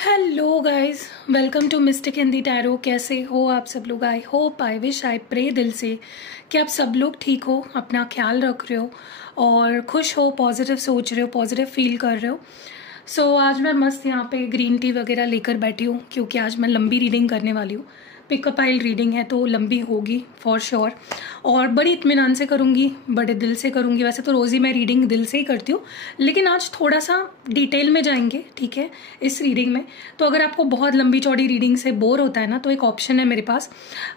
Hello guys, welcome to mystic in the tarot. कैसे हो आप सब लोग? I hope, I wish, I pray दिल से कि आप सब लोग ठीक हो, अपना ख्याल रख रहे हो और खुश हो, पॉजिटिव सोच रहे हो, पॉजिटिव फील कर रहे हो। सो आज मैं मस्त यहाँ पे ग्रीन टी वगैरह लेकर बैठी हूँ क्योंकि आज मैं लंबी रीडिंग करने वाली हूँ। पिकअप आइल रीडिंग है तो लंबी होगी फॉर श्योर और बड़ी इत्मीनान से करूँगी, बड़े दिल से करूँगी। वैसे तो रोज़ ही मैं रीडिंग दिल से ही करती हूँ, लेकिन आज थोड़ा सा डिटेल में जाएंगे, ठीक है, इस रीडिंग में। तो अगर आपको बहुत लंबी चौड़ी रीडिंग से बोर होता है ना, तो एक ऑप्शन है मेरे पास।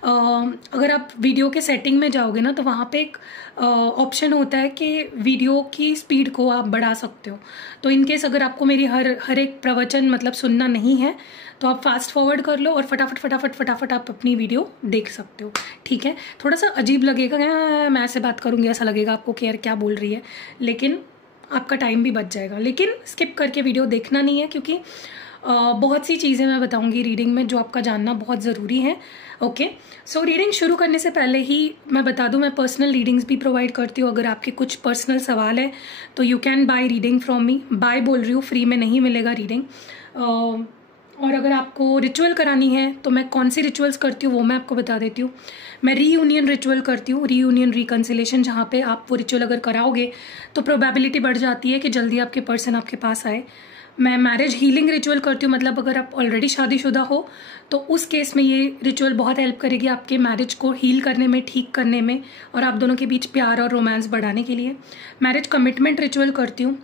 अगर आप वीडियो के सेटिंग में जाओगे ना, तो वहाँ पे एक ऑप्शन होता है कि वीडियो की स्पीड को आप बढ़ा सकते हो। तो इनकेस अगर आपको मेरी हर एक प्रवचन मतलब सुनना नहीं है तो आप फास्ट फॉरवर्ड कर लो और फटाफट आप अपनी वीडियो देख सकते हो, ठीक है। थोड़ा सा अजीब लगेगा, मैं ऐसे बात करूँगी, ऐसा लगेगा आपको कि यार क्या बोल रही है, लेकिन आपका टाइम भी बच जाएगा। लेकिन स्किप करके वीडियो देखना नहीं है क्योंकि बहुत सी चीज़ें मैं बताऊंगी रीडिंग में जो आपका जानना बहुत ज़रूरी है। ओके, सो रीडिंग शुरू करने से पहले ही मैं बता दूं, मैं पर्सनल रीडिंग्स भी प्रोवाइड करती हूँ। अगर आपके कुछ पर्सनल सवाल है तो you can buy reading from me. Buy बोल रही हूँ, फ्री में नहीं मिलेगा रीडिंग। और अगर आपको रिचुअल करानी है तो मैं कौन सी रिचुअल्स करती हूँ वो मैं आपको बता देती हूँ। मैं रीयूनियन रिचुअल करती हूँ, रीयूनियन रिकन्सिलेशन, जहाँ पे आप वो रिचुअल अगर कराओगे तो प्रोबेबिलिटी बढ़ जाती है कि जल्दी आपके पर्सन आपके पास आए। मैं मैरिज हीलिंग रिचुअल करती हूँ, मतलब अगर आप ऑलरेडी शादीशुदा हो तो उस केस में ये रिचुअल बहुत हेल्प करेगी आपके मैरिज को हील करने में, ठीक करने में और आप दोनों के बीच प्यार और रोमांस बढ़ाने के लिए। मैरिज कमिटमेंट रिचुअल करती हूँ।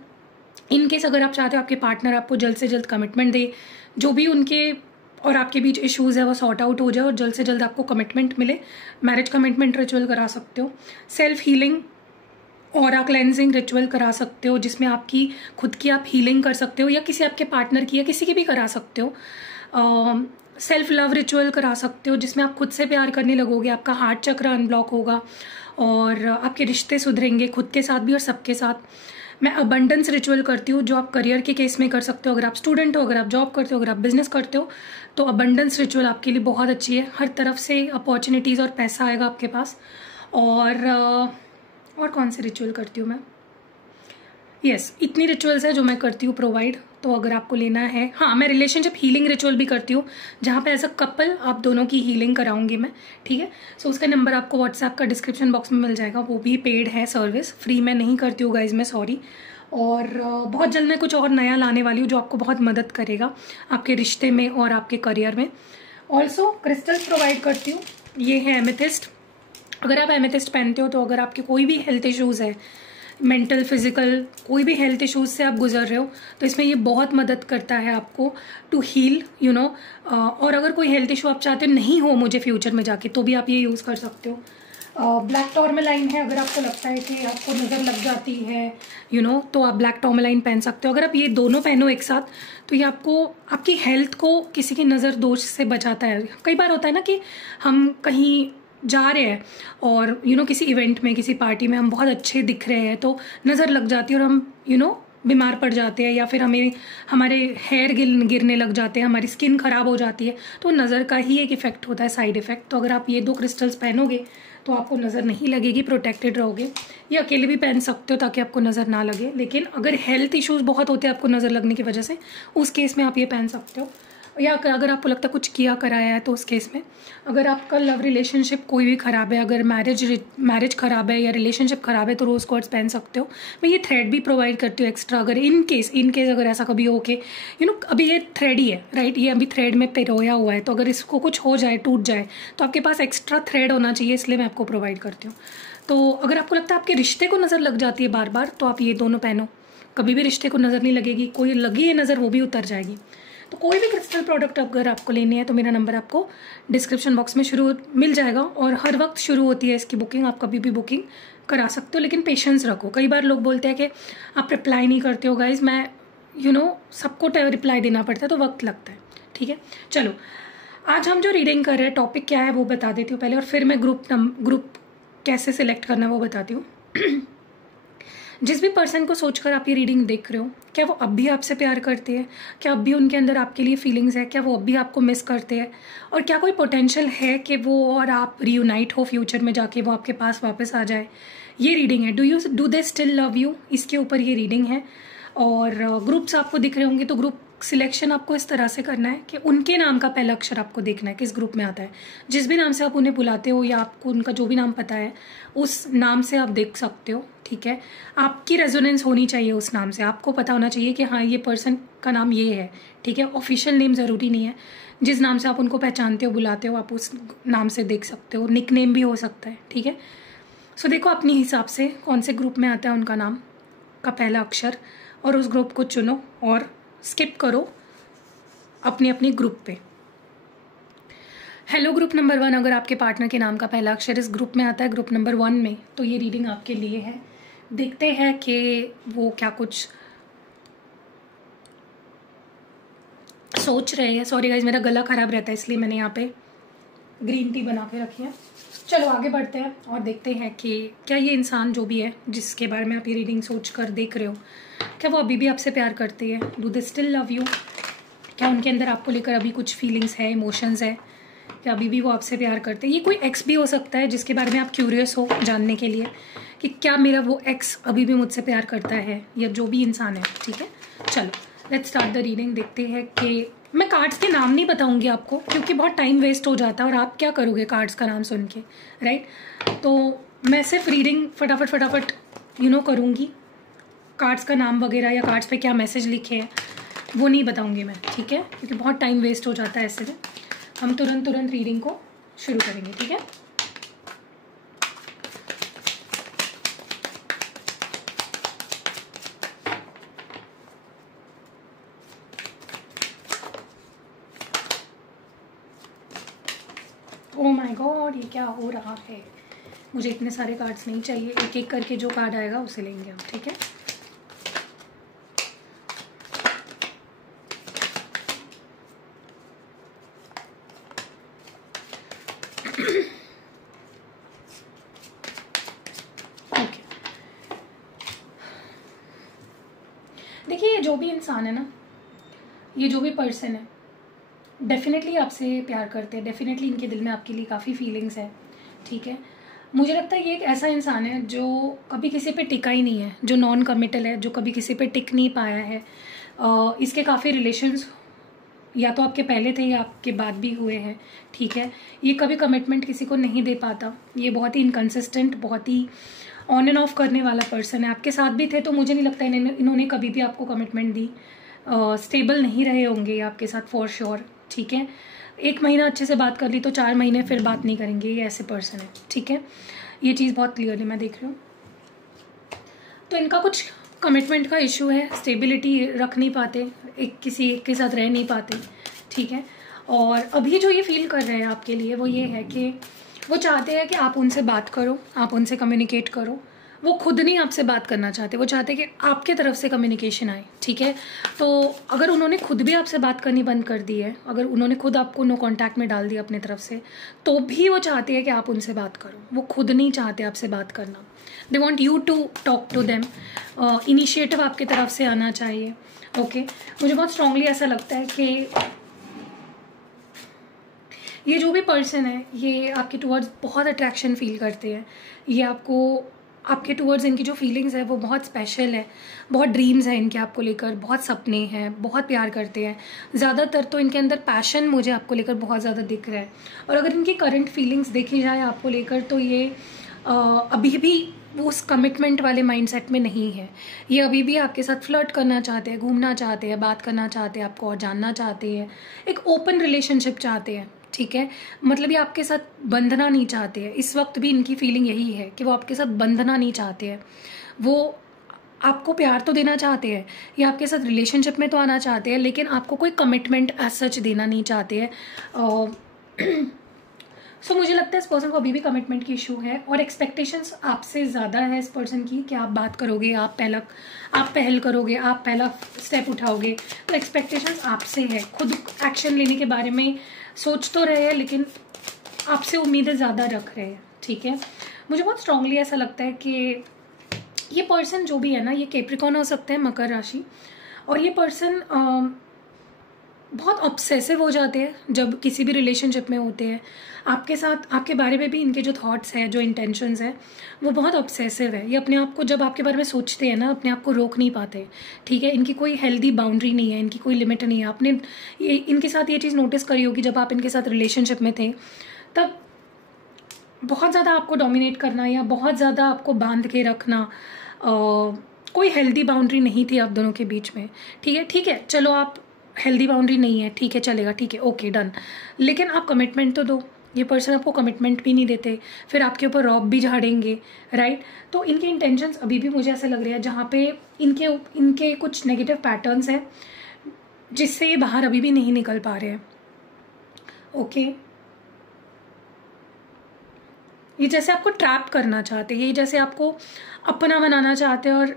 इन केस अगर आप चाहते हो आपके पार्टनर आपको जल्द से जल्द कमिटमेंट दे, जो भी उनके और आपके बीच इश्यूज है वो सॉर्ट आउट हो जाए और जल्द से जल्द आपको कमिटमेंट मिले, मैरिज कमिटमेंट रिचुअल करा सकते हो। सेल्फ हीलिंग और क्लेंजिंग रिचुअल करा सकते हो, जिसमें आपकी खुद की आप हीलिंग कर सकते हो या किसी आपके पार्टनर की या किसी की भी करा सकते हो। सेल्फ लव रिचुअल करा सकते हो, जिसमें आप खुद से प्यार करने लगोगे, आपका हार्ट चक्र अनब्लॉक होगा और आपके रिश्ते सुधरेंगे, खुद के साथ भी और सबके साथ। मैं अबंडेंस रिचुअल करती हूँ, जो आप करियर के केस में कर सकते हो। अगर आप स्टूडेंट हो, अगर आप जॉब करते हो, अगर आप बिजनेस करते हो, तो अबंडेंस रिचुअल आपके लिए बहुत अच्छी है। हर तरफ से अपॉर्चुनिटीज़ और पैसा आएगा आपके पास। और कौन से रिचुअल करती हूँ मैं? यस, इतनी रिचुअल्स है जो मैं करती हूँ प्रोवाइड। तो अगर आपको लेना है, हाँ, मैं रिलेशनशिप हीलिंग रिचुअल भी करती हूँ, जहाँ पे एज अ कपल आप दोनों की हीलिंग कराऊंगी मैं, ठीक है। सो उसका नंबर आपको व्हाट्सएप का डिस्क्रिप्शन बॉक्स में मिल जाएगा। वो भी पेड है सर्विस, फ्री में नहीं करती हूँ गाइज मैं, सॉरी। और बहुत जल्द मैं कुछ और नया लाने वाली हूँ जो आपको बहुत मदद करेगा आपके रिश्ते में और आपके करियर में। ऑल्सो क्रिस्टल्स प्रोवाइड करती हूँ। ये है एमेथिस्ट। अगर आप एमेथिस्ट पहनते हो तो अगर आपके कोई भी हेल्थ इश्यूज़ है, मेंटल, फिजिकल, कोई भी हेल्थ इश्यूज से आप गुजर रहे हो, तो इसमें ये बहुत मदद करता है आपको टू हील, यू नो। और अगर कोई हेल्थ इशू आप चाहते नहीं हो मुझे फ्यूचर में जाके, तो भी आप ये यूज़ कर सकते हो। ब्लैक टॉर्मेलाइन है, अगर आपको लगता है कि आपको नज़र लग जाती है, यू नो, तो आप ब्लैक टॉर्मेलाइन पहन सकते हो। अगर आप ये दोनों पहनो एक साथ तो ये आपको आपकी हेल्थ को किसी की नज़र दोष से बचाता है। कई बार होता है ना कि हम कहीं जा रहे हैं और यू नो किसी इवेंट में, किसी पार्टी में हम बहुत अच्छे दिख रहे हैं तो नज़र लग जाती है और हम यू नो बीमार पड़ जाते हैं, या फिर हमारे हेयर गिरने लग जाते हैं, हमारी स्किन खराब हो जाती है। तो नज़र का ही एक इफेक्ट होता है, साइड इफेक्ट। तो अगर आप ये दो क्रिस्टल्स पहनोगे तो आपको नज़र नहीं लगेगी, प्रोटेक्टेड रहोगे। ये अकेले भी पहन सकते हो ताकि आपको नज़र ना लगे, लेकिन अगर हेल्थ इश्यूज़ बहुत होते हैं आपको नज़र लगने की वजह से, उस केस में आप ये पहन सकते हो। या अगर आपको लगता है कुछ किया कराया है तो उस केस में। अगर आपका लव रिलेशनशिप कोई भी ख़राब है, अगर मैरिज ख़राब है या रिलेशनशिप ख़राब है, तो रोज़ क्वार्ट्स पहन सकते हो। मैं ये थ्रेड भी प्रोवाइड करती हूँ एक्स्ट्रा, अगर इन केस अगर ऐसा कभी हो के यू नो, अभी ये थ्रेड ही है, राइट, ये अभी थ्रेड में पिरोया हुआ है, तो अगर इसको कुछ हो जाए, टूट जाए, तो आपके पास एक्स्ट्रा थ्रेड होना चाहिए, इसलिए मैं आपको प्रोवाइड करती हूँ। तो अगर आपको लगता है आपके रिश्ते को नज़र लग जाती है बार बार, तो आप ये दोनों पहनो, कभी भी रिश्ते को नज़र नहीं लगेगी। कोई लगी है नज़र वो भी उतर जाएगी। तो कोई भी क्रिस्टल प्रोडक्ट अगर आपको लेनी है तो मेरा नंबर आपको डिस्क्रिप्शन बॉक्स में शुरू मिल जाएगा और हर वक्त शुरू होती है इसकी बुकिंग। आप कभी भी बुकिंग करा सकते हो, लेकिन पेशेंस रखो। कई बार लोग बोलते हैं कि आप रिप्लाई नहीं करते हो गाइज। मैं यू नो सबको रिप्लाई देना पड़ता है तो वक्त लगता है, ठीक है। चलो, आज हम जो रीडिंग कर रहे हैं टॉपिक क्या है वो बता देती हूँ पहले, और फिर मैं ग्रुप कैसे सिलेक्ट करना है वो बताती हूँ। जिस भी पर्सन को सोचकर आप ये रीडिंग देख रहे हो, क्या वो अब भी आपसे प्यार करते हैं? क्या अब भी उनके अंदर आपके लिए फीलिंग्स है? क्या वो अब भी आपको मिस करते हैं? और क्या कोई पोटेंशियल है कि वो और आप रीयूनाइट हो फ्यूचर में जाके, वो आपके पास वापस आ जाए? ये रीडिंग है। Do they still love you, इसके ऊपर ये रीडिंग है। और ग्रुप्स आपको दिख रहे होंगे, तो ग्रुप सिलेक्शन आपको इस तरह से करना है कि उनके नाम का पहला अक्षर आपको देखना है किस ग्रुप में आता है। जिस भी नाम से आप उन्हें बुलाते हो या आपको उनका जो भी नाम पता है उस नाम से आप देख सकते हो, ठीक है। आपकी रेजोनेंस होनी चाहिए उस नाम से, आपको पता होना चाहिए कि हाँ ये पर्सन का नाम ये है, ठीक है। ऑफिशियल नेम ज़रूरी नहीं है, जिस नाम से आप उनको पहचानते हो बुलाते हो आप उस नाम से देख सकते हो। निक नेम भी हो सकता है, ठीक है। सो देखो अपने हिसाब से कौन से ग्रुप में आता है उनका नाम का पहला अक्षर और उस ग्रुप को चुनो और स्किप करो अपने अपने ग्रुप पे। हेलो ग्रुप नंबर 1, अगर आपके पार्टनर के नाम का पहला अक्षर इस ग्रुप में आता है, ग्रुप नंबर 1 में, तो ये रीडिंग आपके लिए है। देखते हैं कि वो क्या कुछ सोच रहे हैं। सॉरी गाइज, मेरा गला खराब रहता है इसलिए मैंने यहाँ पे ग्रीन टी बना के रखी है। चलो आगे बढ़ते हैं और देखते हैं कि क्या ये इंसान जो भी है जिसके बारे में आप ये रीडिंग सोच कर देख रहे हो, क्या वो अभी भी आपसे प्यार करती है? Do they still love you? क्या उनके अंदर आपको लेकर अभी कुछ फीलिंग्स है, इमोशंस है? क्या अभी भी वो आपसे प्यार करते हैं? ये कोई एक्स भी हो सकता है जिसके बारे में आप क्यूरियस हो जानने के लिए कि क्या मेरा वो एक्स अभी भी मुझसे प्यार करता है, या जो भी इंसान है, ठीक है। चलो लेट्स स्टार्ट द रीडिंग। देखते हैं कि मैं कार्ड्स के नाम नहीं बताऊंगी आपको क्योंकि बहुत टाइम वेस्ट हो जाता है और आप क्या करोगे कार्ड्स का नाम सुन के, राइट। तो मैं सिर्फ रीडिंग फटाफट करूँगी। कार्ड्स का नाम वगैरह या कार्ड्स पे क्या मैसेज लिखे हैं वो नहीं बताऊंगी मैं, ठीक है, क्योंकि बहुत टाइम वेस्ट हो जाता है ऐसे में। हम तुरंत रीडिंग को शुरू करेंगे, ठीक है। ओह माय गॉड, ये क्या हो रहा है? मुझे इतने सारे कार्ड्स नहीं चाहिए, एक एक करके जो कार्ड आएगा उसे लेंगे हम, ठीक है। ओके, देखिए ये जो भी इंसान है ना, ये जो भी पर्सन है, डेफिनेटली आपसे प्यार करते हैं, डेफिनेटली इनके दिल में आपके लिए काफ़ी फीलिंग्स है, ठीक है। मुझे लगता है ये एक ऐसा इंसान है जो कभी किसी पे टिका ही नहीं है, जो नॉन कमिटल है, जो कभी किसी पे टिक नहीं पाया है। इसके काफ़ी रिलेशंस या तो आपके पहले थे या आपके बाद भी हुए हैं, ठीक है। ये कभी कमिटमेंट किसी को नहीं दे पाता, ये बहुत ही इनकन्सिस्टेंट, बहुत ही ऑन एंड ऑफ करने वाला पर्सन है। आपके साथ भी थे तो मुझे नहीं लगता इन्होंने कभी भी आपको कमिटमेंट दी। स्टेबल नहीं रहे होंगे ये आपके साथ फॉर श्योर, ठीक है। 1 महीना अच्छे से बात कर ली तो 4 महीने फिर बात नहीं करेंगे, ये ऐसे पर्सन है, ठीक है। ये चीज़ बहुत क्लियरली मैं देख रही हूँ। तो इनका कुछ कमिटमेंट का इशू है, स्टेबिलिटी रख नहीं पाते, किसी एक के साथ रह नहीं पाते, ठीक है। और अभी जो ये फील कर रहे हैं आपके लिए वो ये है कि वो चाहते हैं कि आप उनसे बात करो, आप उनसे कम्युनिकेट करो। वो खुद नहीं आपसे बात करना चाहते, वो चाहते कि आपके तरफ से कम्युनिकेशन आए, ठीक है। तो अगर उन्होंने खुद भी आपसे बात करनी बंद कर दी है, अगर उन्होंने खुद आपको नो कांटेक्ट में डाल दिया अपने तरफ से, तो भी वो चाहते हैं कि आप उनसे बात करो। वो खुद नहीं चाहते आपसे बात करना, they want you to talk to them. Initiative आपके तरफ से आना चाहिए, ओके। मुझे बहुत स्ट्रांगली ऐसा लगता है कि ये जो भी पर्सन है ये आपके टुवर्ड्स बहुत अट्रैक्शन फील करते हैं। ये आपके टुवर्ड्स इनकी जो फीलिंग्स है वो बहुत स्पेशल है, बहुत ड्रीम्स हैं इनके आपको लेकर, बहुत सपने हैं, बहुत प्यार करते हैं। ज़्यादातर तो इनके अंदर पैशन मुझे आपको लेकर बहुत ज़्यादा दिख रहा है। और अगर इनकी करंट फीलिंग्स देखी जाए आपको लेकर तो ये अभी भी वो उस कमिटमेंट वाले माइंडसेट में नहीं है। ये अभी भी आपके साथ फ्लर्ट करना चाहते हैं, घूमना चाहते हैं, बात करना चाहते हैं, आपको और जानना चाहते हैं, एक ओपन रिलेशनशिप चाहते हैं, ठीक है। मतलब ये आपके साथ बंधना नहीं चाहते हैं। इस वक्त भी इनकी फीलिंग यही है कि वो आपके साथ बंधना नहीं चाहते हैं। वो आपको प्यार तो देना चाहते हैं, या आपके साथ रिलेशनशिप में तो आना चाहते हैं, लेकिन आपको कोई कमिटमेंट एज सच देना नहीं चाहते हैं। सो मुझे लगता है इस पर्सन को अभी भी कमिटमेंट की इशू है और एक्सपेक्टेशंस आपसे ज़्यादा है इस पर्सन की कि आप बात करोगे, आप पहल करोगे, आप पहला स्टेप उठाओगे। तो एक्सपेक्टेशंस आपसे है, खुद एक्शन लेने के बारे में सोच तो रहे हैं लेकिन आपसे उम्मीदें ज़्यादा रख रहे हैं, ठीक है। मुझे बहुत स्ट्रांगली ऐसा लगता है कि ये पर्सन जो भी है ना, ये कैप्रिकॉर्न हो सकते हैं, मकर राशि, और ये पर्सन बहुत ऑब्सेसिव हो जाते हैं जब किसी भी रिलेशनशिप में होते हैं। आपके साथ आपके बारे में भी इनके जो थॉट्स हैं, जो इंटेंशंस हैं, वो बहुत ऑब्सेसिव है। ये अपने आप को जब आपके बारे में सोचते हैं ना, अपने आप को रोक नहीं पाते, ठीक है। इनकी कोई हेल्दी बाउंड्री नहीं है, इनकी कोई लिमिट नहीं है। आपने इनके साथ ये चीज़ नोटिस करी होगी, जब आप इनके साथ रिलेशनशिप में थे तब बहुत ज़्यादा आपको डोमिनेट करना या बहुत ज़्यादा आपको बांध के रखना, कोई हेल्दी बाउंड्री नहीं थी आप दोनों के बीच में, ठीक है। चलो आप हेल्दी बाउंड्री नहीं है, ठीक है, चलेगा, ठीक है, ओके, डन। लेकिन आप कमिटमेंट तो दो। ये पर्सन आपको कमिटमेंट भी नहीं देते, फिर आपके ऊपर रॉब भी झाड़ेंगे, राइट। तो इनके इंटेंशंस अभी भी मुझे ऐसे लग रहे हैं जहाँ पे इनके कुछ नेगेटिव पैटर्न्स हैं जिससे ये बाहर अभी भी नहीं निकल पा रहे हैं, ओके। ये जैसे आपको ट्रैप करना चाहते हैं, ये जैसे आपको अपना बनाना चाहते हैं और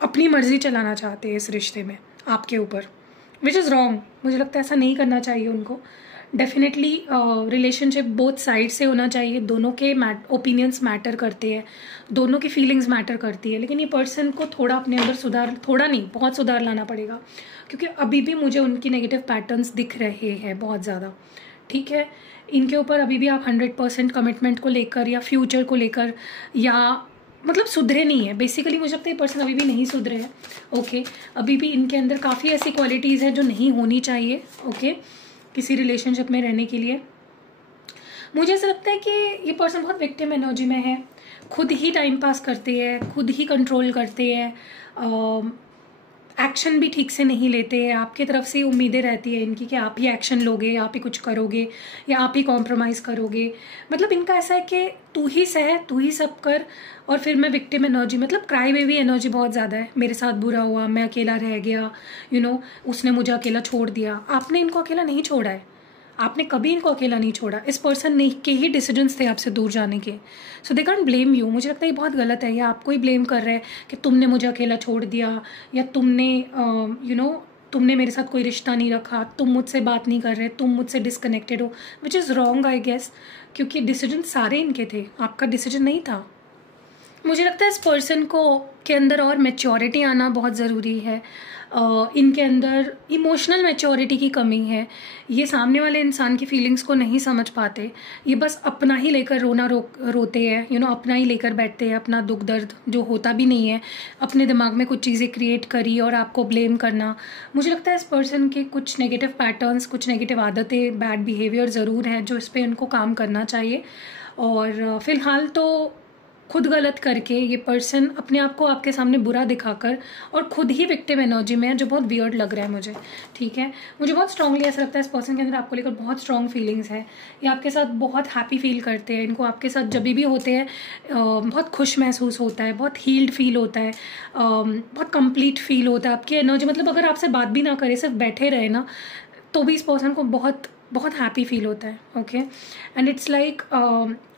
अपनी मर्जी चलाना चाहते हैं इस रिश्ते में आपके ऊपर, विच इज़ रॉन्ग। मुझे लगता है ऐसा नहीं करना चाहिए उनको। डेफिनेटली रिलेशनशिप बोथ साइड से होना चाहिए, दोनों के ओपिनियंस मैटर करते हैं, दोनों की फीलिंग्स मैटर करती है। लेकिन ये पर्सन को थोड़ा अपने अंदर थोड़ा नहीं, बहुत सुधार लाना पड़ेगा, क्योंकि अभी भी मुझे उनकी नेगेटिव पैटर्न्स दिख रहे हैं बहुत ज़्यादा, ठीक है। इनके ऊपर अभी भी आप 100% कमिटमेंट को लेकर या फ्यूचर को लेकर या मतलब सुधरे नहीं है। बेसिकली मुझे लगता है ये पर्सन अभी भी नहीं सुधरे हैं, ओके। अभी भी इनके अंदर काफ़ी ऐसी क्वालिटीज़ हैं जो नहीं होनी चाहिए, ओके, किसी रिलेशनशिप में रहने के लिए। मुझे ऐसा लगता है कि ये पर्सन बहुत विक्टिम एनर्जी में है, खुद ही टाइम पास करते हैं, खुद ही कंट्रोल करते हैं, एक्शन भी ठीक से नहीं लेते हैं। आपकी तरफ से उम्मीदें रहती है इनकी कि आप ही एक्शन लोगे, आप ही कुछ करोगे या आप ही कॉम्प्रोमाइज़ करोगे। मतलब इनका ऐसा है कि तू ही सह, तू ही सब कर, और फिर मैं विक्टिम एनर्जी, मतलब क्राई बेबी एनर्जी बहुत ज़्यादा है। मेरे साथ बुरा हुआ, मैं अकेला रह गया, उसने मुझे अकेला छोड़ दिया। आपने इनको अकेला नहीं छोड़ा है, आपने कभी इनको अकेला नहीं छोड़ा। इस पर्सन के ही डिसीजंस थे आपसे दूर जाने के, सो दे कांट ब्लेम यू। मुझे लगता है ये बहुत गलत है, या आपको ही ब्लेम कर रहे हैं कि तुमने मुझे अकेला छोड़ दिया, या तुमने मेरे साथ कोई रिश्ता नहीं रखा, तुम मुझसे बात नहीं कर रहे, तुम मुझसे डिसकनेक्टेड हो, which is wrong I guess, क्योंकि डिसीजन सारे इनके थे, आपका डिसीजन नहीं था। मुझे लगता है इस पर्सन के अंदर और मैच्योरिटी आना बहुत ज़रूरी है। इनके अंदर इमोशनल मैच्योरिटी की कमी है। ये सामने वाले इंसान की फीलिंग्स को नहीं समझ पाते, ये बस अपना ही लेकर रोते हैं, अपना ही लेकर बैठते हैं, अपना दुख दर्द जो होता भी नहीं है, अपने दिमाग में कुछ चीज़ें क्रिएट करी और आपको ब्लेम करना। मुझे लगता है इस पर्सन के कुछ नेगेटिव पैटर्न्स, कुछ नेगेटिव आदतें, बैड बिहेवियर ज़रूर हैं जो इस पर उनको काम करना चाहिए। और फिलहाल तो खुद गलत करके ये पर्सन अपने आप को आपके सामने बुरा दिखाकर और खुद ही विक्टिम एनर्जी में है, जो बहुत वियर्ड लग रहा है मुझे, ठीक है। मुझे बहुत स्ट्रांगली ऐसा लगता है इस पर्सन के अंदर आपको लेकर बहुत स्ट्रांग फीलिंग्स है। ये आपके साथ बहुत हैप्पी फील करते हैं, इनको आपके साथ जब भी होते हैं बहुत खुश महसूस होता है, बहुत हील्ड फील होता है, बहुत कंप्लीट फील होता है। आपकी एनर्जी, मतलब अगर आपसे बात भी ना करे, सिर्फ बैठे रहे ना, तो भी इस पर्सन को बहुत बहुत हैप्पी फील होता है, ओके। एंड इट्स लाइक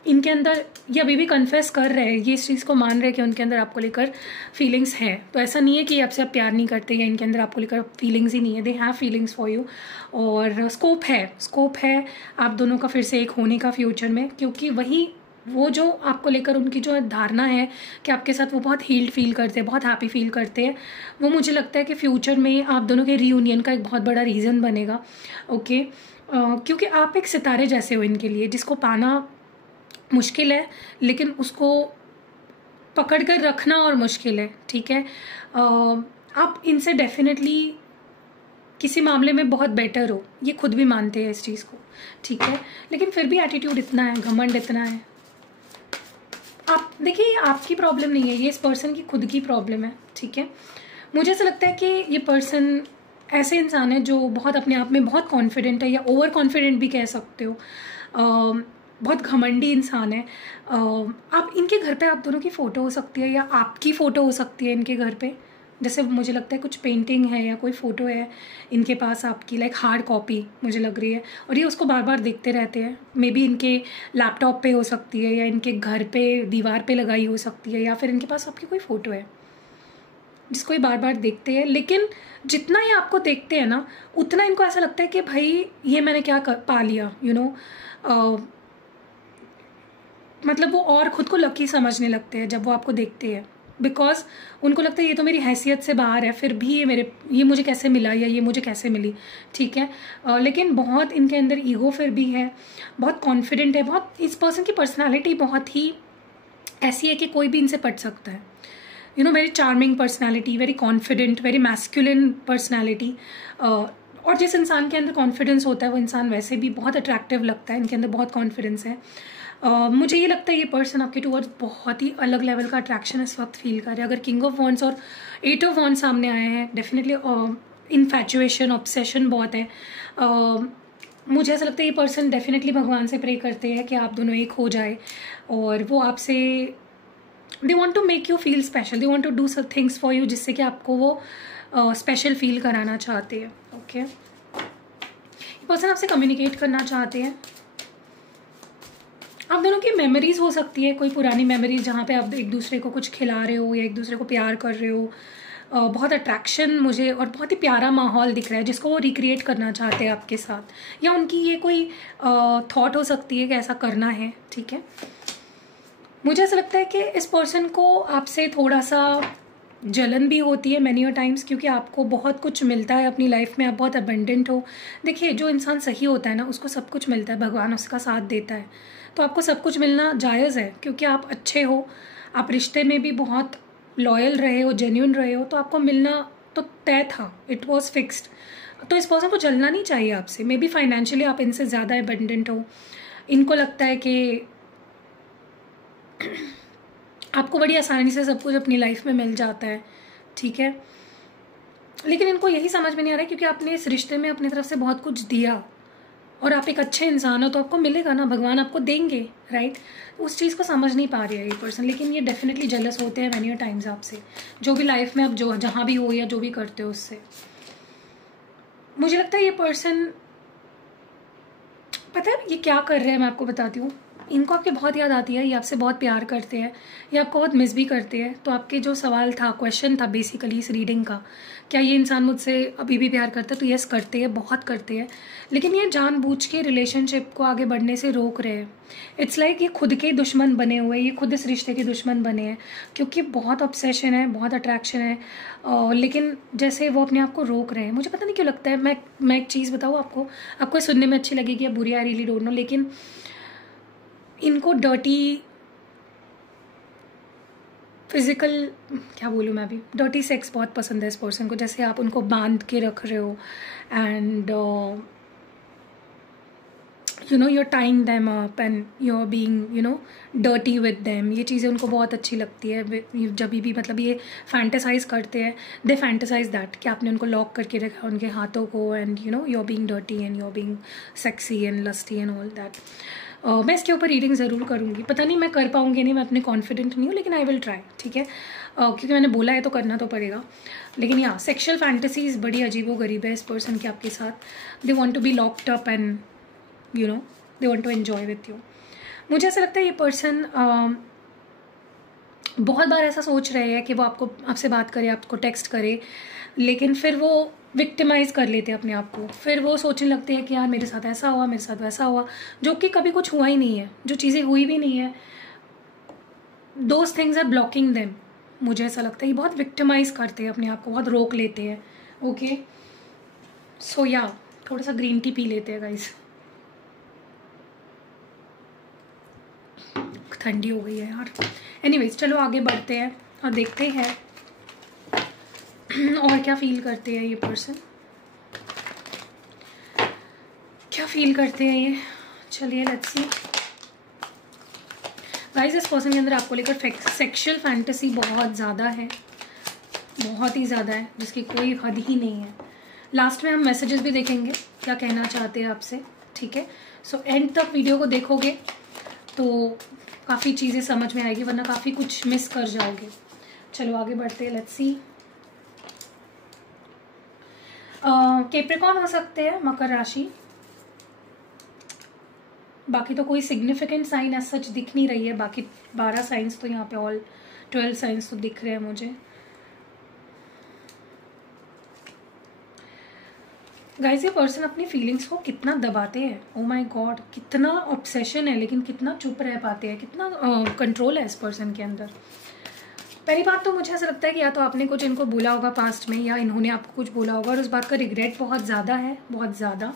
इनके अंदर ये अभी भी कन्फेस कर रहे हैं, ये इस चीज़ को मान रहे हैं कि उनके अंदर आपको लेकर फीलिंग्स हैं। तो ऐसा नहीं है कि आपसे आप प्यार नहीं करते या इनके अंदर आपको लेकर फीलिंग्स ही नहीं है, they have feelings for you. और स्कोप है आप दोनों का फिर से एक होने का फ्यूचर में, क्योंकि वो जो आपको लेकर उनकी जो धारणा है कि आपके साथ वो बहुत हील्ड फील करते हैं, बहुत हैप्पी फील करते हैं, वो मुझे लगता है कि फ्यूचर में आप दोनों के रीयूनियन का एक बहुत बड़ा रीज़न बनेगा, ओके। क्योंकि आप एक सितारे जैसे हो इनके लिए, जिसको पाना मुश्किल है लेकिन उसको पकड़ कर रखना और मुश्किल है, ठीक है। आप इनसे डेफिनेटली किसी मामले में बहुत बेटर हो, ये खुद भी मानते हैं इस चीज़ को, ठीक है। लेकिन फिर भी एटीट्यूड इतना है, घमंड इतना है। आप देखिए, ये आपकी प्रॉब्लम नहीं है, ये इस पर्सन की खुद की प्रॉब्लम है, ठीक है। मुझे ऐसा लगता है कि ये पर्सन ऐसे इंसान है जो बहुत अपने आप में बहुत कॉन्फिडेंट है, या ओवर कॉन्फिडेंट भी कह सकते हो, बहुत घमंडी इंसान है। आप इनके घर पे आप दोनों की फ़ोटो हो सकती है, या आपकी फ़ोटो हो सकती है इनके घर पे। जैसे मुझे लगता है कुछ पेंटिंग है या कोई फ़ोटो है इनके पास आपकी, लाइक हार्ड कॉपी मुझे लग रही है, और ये उसको बार बार देखते रहते हैं। मे बी इनके लैपटॉप पे हो सकती है, या इनके घर पे दीवार पे लगाई हो सकती है, या फिर इनके पास आपकी कोई फ़ोटो है जिसको ये बार बार देखते हैं। लेकिन जितना ये आपको देखते हैं ना, उतना इनको ऐसा लगता है कि भाई ये मैंने क्या पा लिया, मतलब वो और ख़ुद को लकी समझने लगते हैं जब वो आपको देखते हैं, बिकॉज उनको लगता है ये तो मेरी हैसियत से बाहर है, फिर भी ये मुझे कैसे मिला या ये मुझे कैसे मिली, ठीक है। लेकिन बहुत इनके अंदर ईगो फिर भी है, बहुत कॉन्फिडेंट है, बहुत इस पर्सन की पर्सनालिटी बहुत ही ऐसी है कि कोई भी इनसे पट सकता है। You know, very charming personality, very confident, very masculine personality. और जिस इंसान के अंदर कॉन्फिडेंस होता है वो इंसान वैसे भी बहुत अट्रैक्टिव लगता है, इनके अंदर बहुत कॉन्फिडेंस है। मुझे ये लगता है ये पर्सन आपके टूवर्ड्स बहुत ही अलग लेवल का अट्रैक्शन इस वक्त फील कर रहे हैं। अगर किंग ऑफ वॉन्ड्स और 8 ऑफ वॉन्ड्स सामने आए हैं, डेफिनेटली इन्फैचुएशन, ऑब्सेशन बहुत है। मुझे ऐसा लगता है ये पर्सन डेफिनेटली भगवान से प्रे करते हैं कि आप दोनों एक हो जाए, और वो आपसे they want to make you feel special, they want to do some things for you, जिससे कि आपको वो स्पेशल फील कराना चाहते हैं। ओके, ये पर्सन आपसे कम्युनिकेट करना चाहते हैं। आप दोनों की मेमोरीज हो सकती है, कोई पुरानी मेमोरीज जहाँ पे आप एक दूसरे को कुछ खिला रहे हो या एक दूसरे को प्यार कर रहे हो। बहुत अट्रैक्शन मुझे और बहुत ही प्यारा माहौल दिख रहा है जिसको वो रिक्रिएट करना चाहते हैं आपके साथ, या उनकी ये कोई थॉट हो सकती है कि ऐसा करना है, ठीक है। मुझे ऐसा लगता है कि इस पर्सन को आपसे थोड़ा सा जलन भी होती है मैनी टाइम्स, क्योंकि आपको बहुत कुछ मिलता है अपनी लाइफ में, आप बहुत अबंडेंट हो। देखिए, जो इंसान सही होता है ना, उसको सब कुछ मिलता है, भगवान उसका साथ देता है, तो आपको सब कुछ मिलना जायज़ है, क्योंकि आप अच्छे हो, आप रिश्ते में भी बहुत लॉयल रहे हो, जेन्युइन रहे हो, तो आपको मिलना तो तय था, इट वॉज फिक्स्ड। तो इस पर्सन को जलना नहीं चाहिए आपसे। मे बी फाइनेंशियली आप इनसे ज़्यादा अबंडेंट हो, इनको लगता है कि आपको बड़ी आसानी से सब कुछ अपनी लाइफ में मिल जाता है, ठीक है। लेकिन इनको यही समझ में नहीं आ रहा है, क्योंकि आपने इस रिश्ते में अपनी तरफ से बहुत कुछ दिया और आप एक अच्छे इंसान हो, तो आपको मिलेगा ना, भगवान आपको देंगे, राइट। उस चीज़ को समझ नहीं पा रही है ये पर्सन, लेकिन ये डेफिनेटली जेलस होते हैं मैनी टाइम्स आपसे, जो भी लाइफ में आप जो जहाँ भी हो या जो भी करते हो उससे। मुझे लगता है ये पर्सन, पता है ये क्या कर रहे हैं, मैं आपको बताती हूँ। इनको आपकी बहुत याद आती है, ये आपसे बहुत प्यार करते हैं, ये आपको बहुत मिस भी करते हैं। तो आपके जो सवाल था, क्वेश्चन था बेसिकली इस रीडिंग का, क्या ये इंसान मुझसे अभी भी प्यार करता है, तो यस करते हैं, बहुत करते हैं। लेकिन ये जानबूझ के रिलेशनशिप को आगे बढ़ने से रोक रहे हैं। इट्स लाइक ये खुद के दुश्मन बने हुए हैं, ये खुद इस रिश्ते के दुश्मन बने हैं, क्योंकि बहुत ऑब्सेशन है, बहुत अट्रैक्शन है। लेकिन जैसे वो अपने आप को रोक रहे हैं, मुझे पता नहीं क्यों लगता है। मैं एक चीज़ बताऊँ आपको सुनने में अच्छी लगेगी या बुरी, आई रियली डोंट नो, लेकिन इनको डर्टी फिजिकल, क्या बोलूँ मैं अभी, डर्टी सेक्स बहुत पसंद है इस पर्सन को। जैसे आप उनको बांध के रख रहे हो and you know you're tying them up and you're being dirty with them। ये चीज़ें उनको बहुत अच्छी लगती है। जब भी मतलब ये फैंटेसाइज करते हैं, दे फैंटेसाइज दैट कि आपने उनको लॉक करके रखा उनके हाथों को, and you're being dirty and you're being sexy and lusty and all that। मैं इसके ऊपर रीडिंग ज़रूर करूँगी, पता नहीं मैं कर पाऊँगी नहीं, मैं अपने कॉन्फिडेंट नहीं हूँ, लेकिन आई विल ट्राई, ठीक है। क्योंकि मैंने बोला है तो करना तो पड़ेगा। लेकिन यहाँ सेक्शुअल फैंटेसीज बड़ी अजीबोगरीब है इस पर्सन के आपके साथ। They want to be locked up and they want to enjoy with you। मुझे ऐसा लगता है ये पर्सन बहुत बार ऐसा सोच रहे हैं कि वो आपसे बात करे, आपको टेक्स्ट करे, लेकिन फिर वो विक्टिमाइज कर लेते हैं अपने आप को। फिर वो सोचने लगते हैं कि यार मेरे साथ ऐसा हुआ, मेरे साथ वैसा हुआ, जो कि कभी कुछ हुआ ही नहीं है, जो चीज़ें हुई भी नहीं है। Those things are blocking them. मुझे ऐसा लगता है ये बहुत विक्टिमाइज करते हैं अपने आप को, बहुत रोक लेते हैं। ओके, सो या थोड़ा सा ग्रीन टी पी लेते हैं गाइस, ठंडी हो गई है यार। एनीवेज, चलो आगे बढ़ते हैं और देखते हैं और क्या फील करते हैं ये पर्सन, क्या फील करते हैं ये। चलिए लेट्स सी गाइस, इस पर्सन के अंदर आपको लेकर सेक्सुअल फैंटेसी बहुत ज़्यादा है, बहुत ही ज़्यादा है, जिसकी कोई हद ही नहीं है। लास्ट में हम मैसेजेस भी देखेंगे क्या कहना चाहते हैं आपसे, ठीक है। सो एंड तक वीडियो को देखोगे तो काफ़ी चीज़ें समझ में आएगी, वरना काफ़ी कुछ मिस कर जाओगे। चलो आगे बढ़ते हैं, लेट्स सी। कैप्रिकॉर्न हो सकते हैं, मकर राशि, बाकी तो कोई सिग्निफिकेंट साइन एज सच दिख नहीं रही है। बाकी 12 साइंस तो यहाँ पे ऑल 12 साइंस तो दिख रहे हैं मुझे। गाइस, ये पर्सन अपनी फीलिंग्स को कितना दबाते हैं, ओ माय गॉड, कितना ऑब्सेशन है, लेकिन कितना चुप रह पाते हैं, कितना कंट्रोल है इस पर्सन के अंदर। पहली बात तो मुझे ऐसा लगता है कि या तो आपने कुछ इनको बोला होगा पास्ट में, या इन्होंने आपको कुछ बोला होगा और उस बात का रिग्रेट बहुत ज़्यादा है, बहुत ज़्यादा,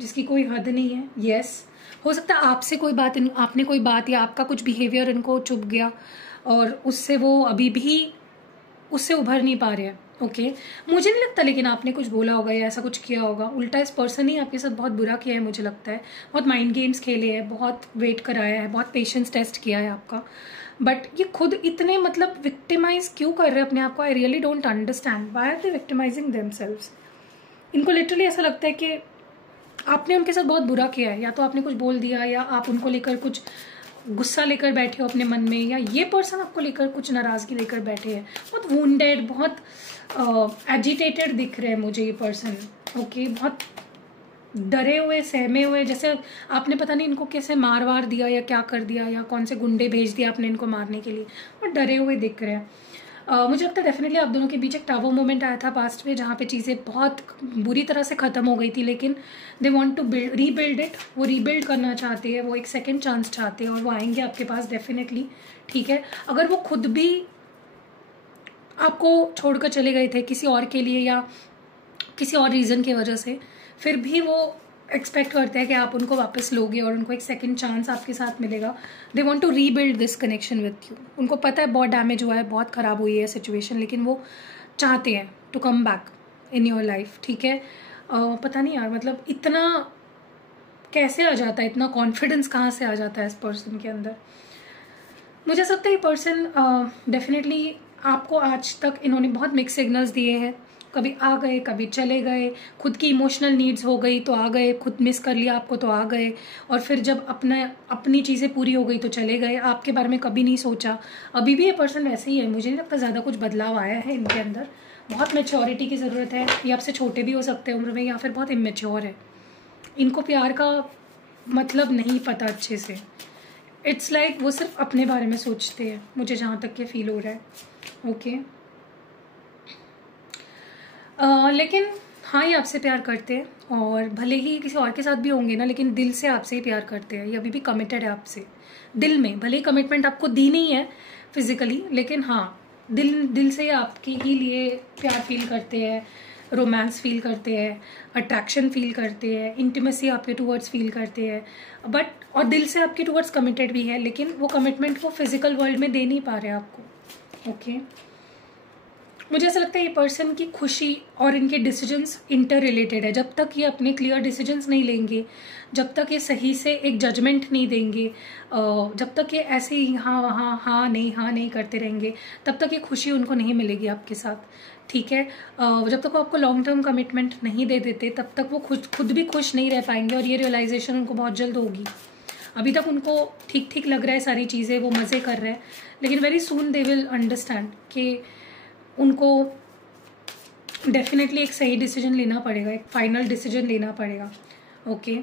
जिसकी कोई हद नहीं है। यस, हो सकता है आपसे कोई बात, आपने कोई बात या आपका कुछ बिहेवियर इनको चुभ गया और उससे वो अभी भी उससे उभर नहीं पा रहे हैं। ओके, मुझे नहीं लगता लेकिन आपने कुछ बोला होगा या ऐसा कुछ किया होगा। उल्टा इस पर्सन ने आपके साथ बहुत बुरा किया है, मुझे लगता है। बहुत माइंड गेम्स खेले हैं, बहुत वेट कराया है, बहुत पेशेंस टेस्ट किया है आपका। बट ये खुद इतने मतलब विक्टिमाइज क्यों कर रहे हैं अपने आप को? I really don't understand why are they victimising themselves. इनको लिटरली ऐसा लगता है कि आपने उनके साथ बहुत बुरा किया है, या तो आपने कुछ बोल दिया या आप उनको लेकर कुछ गुस्सा लेकर बैठे हो अपने मन में, या ये पर्सन आपको लेकर कुछ नाराज़गी लेकर बैठे हैं। बहुत वुंडेड, बहुत एजिटेटेड दिख रहे हैं मुझे ये पर्सन। ओके, बहुत डरे हुए, सहमे हुए, जैसे आपने पता नहीं इनको कैसे मार वार दिया या क्या कर दिया, या कौन से गुंडे भेज दिया आपने इनको मारने के लिए। बहुत डरे हुए दिख रहे हैं। मुझे लगता है डेफिनेटली आप दोनों के बीच एक टावर मोमेंट आया था पास्ट में, जहाँ पे चीज़ें बहुत बुरी तरह से ख़त्म हो गई थी, लेकिन they want to rebuild it. वो रीबिल्ड करना चाहते हैं, वो एक सेकंड चांस चाहते हैं, और वो आएंगे आपके पास डेफिनेटली। ठीक है, अगर वो खुद भी आपको छोड़कर चले गए थे किसी और के लिए या किसी और रीज़न की वजह से, फिर भी वो एक्सपेक्ट करते हैं कि आप उनको वापस लोगे और उनको एक सेकंड चांस आपके साथ मिलेगा। They want to rebuild this connection with you. उनको पता है बहुत डैमेज हुआ है, बहुत ख़राब हुई है सिचुएशन, लेकिन वो चाहते हैं to come back in your life. ठीक है, पता नहीं यार, मतलब इतना कैसे आ जाता है, इतना कॉन्फिडेंस कहाँ से आ जाता है इस पर्सन के अंदर? मुझे ऐसा लगता है ये पर्सन डेफिनेटली आपको आज तक इन्होंने बहुत मिक्स सिग्नल्स दिए हैं। कभी आ गए, कभी चले गए, खुद की इमोशनल नीड्स हो गई तो आ गए, खुद मिस कर लिया आपको तो आ गए, और फिर जब अपनी चीज़ें पूरी हो गई तो चले गए, आपके बारे में कभी नहीं सोचा। अभी भी ये पर्सन वैसे ही है, मुझे नहीं लगता ज़्यादा कुछ बदलाव आया है इनके अंदर। बहुत मैच्योरिटी की ज़रूरत है। ये आपसे छोटे भी हो सकते हैं उम्र में, या फिर बहुत इमेच्योर है। इनको प्यार का मतलब नहीं पता अच्छे से। इट्स लाइक वो सिर्फ अपने बारे में सोचते हैं, मुझे जहाँ तक ये फील हो रहा है। ओके, लेकिन हाँ, ये आपसे प्यार करते हैं, और भले ही किसी और के साथ भी होंगे ना, लेकिन दिल से आपसे ही प्यार करते हैं। ये अभी भी कमिटेड है आपसे दिल में। भले ही कमिटमेंट आपको दी नहीं है फिजिकली, लेकिन हाँ, दिल से आपके ही लिए प्यार फील करते हैं, रोमांस फील करते हैं, अट्रैक्शन फील करते हैं, इंटीमेसी आपके टूवर्ड्स फील करते हैं। बट और दिल से आपके टूवर्ड्स कमिटेड भी है, लेकिन वो कमिटमेंट वो फिजिकल वर्ल्ड में दे नहीं पा रहे आपको। ओके, मुझे ऐसा लगता है ये पर्सन की खुशी और इनके डिसीजंस इंटर रिलेटेड है। जब तक ये अपने क्लियर डिसीजंस नहीं लेंगे, जब तक ये सही से एक जजमेंट नहीं देंगे, जब तक ये ऐसे ही हाँ नहीं करते रहेंगे, तब तक ये खुशी उनको नहीं मिलेगी आपके साथ। ठीक है, जब तक वो आपको लॉन्ग टर्म कमिटमेंट नहीं दे देते, तब तक वो खुद भी खुश नहीं रह पाएंगे, और ये रियलाइजेशन उनको बहुत जल्द होगी। अभी तक उनको ठीक ठीक लग रहा है सारी चीज़ें, वो मज़े कर रहे हैं, लेकिन very soon they will understand कि उनको डेफिनेटली एक सही डिसीजन लेना पड़ेगा, एक फाइनल डिसीजन लेना पड़ेगा। ओके,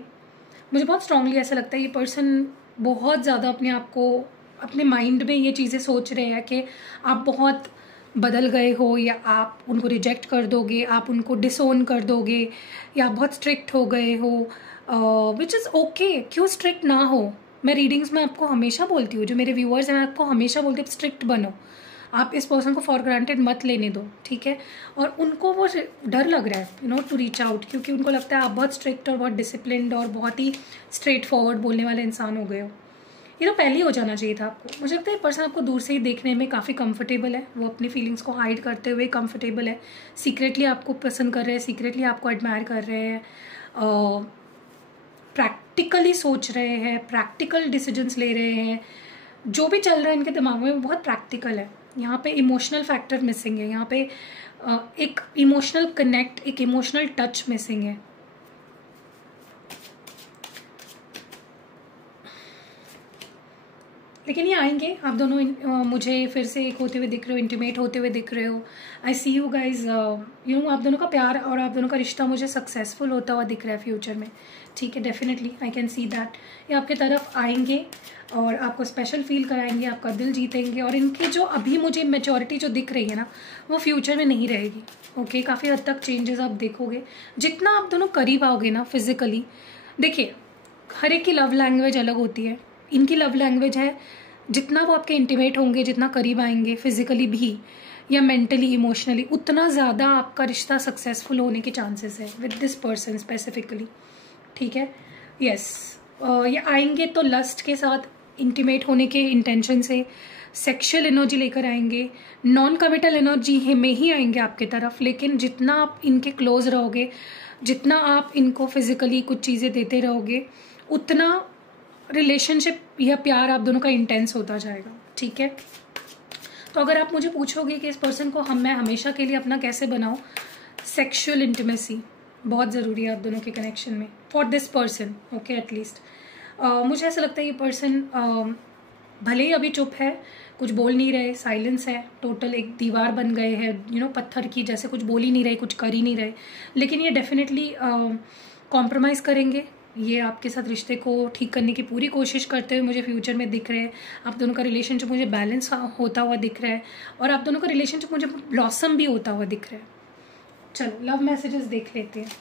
मुझे बहुत स्ट्रांगली ऐसा लगता है ये पर्सन बहुत ज़्यादा अपने आप को, अपने माइंड में ये चीज़ें सोच रहे हैं कि आप बहुत बदल गए हो, या आप उनको रिजेक्ट कर दोगे, आप उनको डिसोन कर दोगे, या आप बहुत स्ट्रिक्ट हो गए हो, विच इज़ ओके। क्यों स्ट्रिक्ट ना हो? मैं रीडिंग्स में आपको हमेशा बोलती हूँ, जो मेरे व्यूअर्स हैं, मैं आपको हमेशा बोलती हूँ स्ट्रिक्ट बनो, आप इस पर्सन को फॉर ग्रांटेड मत लेने दो। ठीक है, और उनको वो डर लग रहा है टू रीच आउट, क्योंकि उनको लगता है आप बहुत स्ट्रिक्ट और बहुत डिसिप्लिन्ड और बहुत ही स्ट्रेट फॉरवर्ड बोलने वाले इंसान हो गए हो। ये तो पहले ही हो जाना चाहिए था आपको। मुझे लगता है ये पर्सन आपको दूर से ही देखने में काफ़ी कंफर्टेबल है, वो अपनी फीलिंग्स को हाइड करते हुए कंफर्टेबल है, सीक्रेटली आपको पसंद कर रहे हैं, सीक्रेटली आपको एडमायर कर रहे हैं, प्रैक्टिकली सोच रहे हैं, प्रैक्टिकल डिसीजंस ले रहे हैं। जो भी चल रहा है इनके दिमाग में वो बहुत प्रैक्टिकल है। यहाँ पे इमोशनल फैक्टर मिसिंग है, यहाँ पे एक इमोशनल कनेक्ट, एक इमोशनल टच मिसिंग है। लेकिन ये आएंगे, आप दोनों मुझे फिर से एक होते हुए दिख रहे हो, इंटीमेट होते हुए दिख रहे हो। आई सी यू गाइज, आप दोनों का प्यार और आप दोनों का रिश्ता मुझे सक्सेसफुल होता हुआ दिख रहा है फ्यूचर में। ठीक है, definitely I can see that. ये आपके तरफ आएंगे और आपको स्पेशल फील कराएंगे, आपका दिल जीतेंगे, और इनकी जो अभी मुझे मैच्योरिटी जो दिख रही है ना, वो फ्यूचर में नहीं रहेगी। ओके, काफ़ी हद तक चेंजेस आप देखोगे जितना आप दोनों करीब आओगे ना फिजिकली। देखिए, हर एक की लव लैंग्वेज अलग होती है। इनकी लव लैंग्वेज है जितना वो आपके इंटीमेट होंगे, जितना करीब आएंगे फिजिकली भी या मेंटली इमोशनली, उतना ज़्यादा आपका रिश्ता सक्सेसफुल होने के चांसेस है विद दिस पर्सन स्पेसिफिकली, ठीक है। यस, ये आएंगे तो लस्ट के साथ, इंटीमेट होने के इंटेंशन से, सेक्सुअल एनर्जी लेकर आएंगे, नॉन कमिटल एनर्जी में ही आएंगे आपके तरफ। लेकिन जितना आप इनके क्लोज रहोगे, जितना आप इनको फिजिकली कुछ चीज़ें देते रहोगे, उतना रिलेशनशिप या प्यार आप दोनों का इंटेंस होता जाएगा, ठीक है। तो अगर आप मुझे पूछोगे कि इस पर्सन को मैं हमेशा के लिए अपना कैसे बनाऊं, सेक्सुअल इंटीमेसी बहुत ज़रूरी है आप दोनों के कनेक्शन में, for this person, okay. At least मुझे ऐसा लगता है ये पर्सन भले ही अभी चुप है, कुछ बोल नहीं रहे, साइलेंस है, टोटल एक दीवार बन गए हैं, पत्थर की जैसे, कुछ बोल ही नहीं रहे, कुछ कर ही नहीं रहे, लेकिन ये डेफिनेटली कॉम्प्रोमाइज़ करेंगे। ये आपके साथ रिश्ते को ठीक करने की पूरी कोशिश करते हुए मुझे फ्यूचर में दिख रहे हैं। आप दोनों का रिलेशनशिप मुझे बैलेंस होता हुआ दिख रहा है, और आप दोनों का रिलेशनशिप मुझे ब्लॉसम भी होता हुआ दिख रहा है। चलो लव मैसेजेस देख लेते हैं,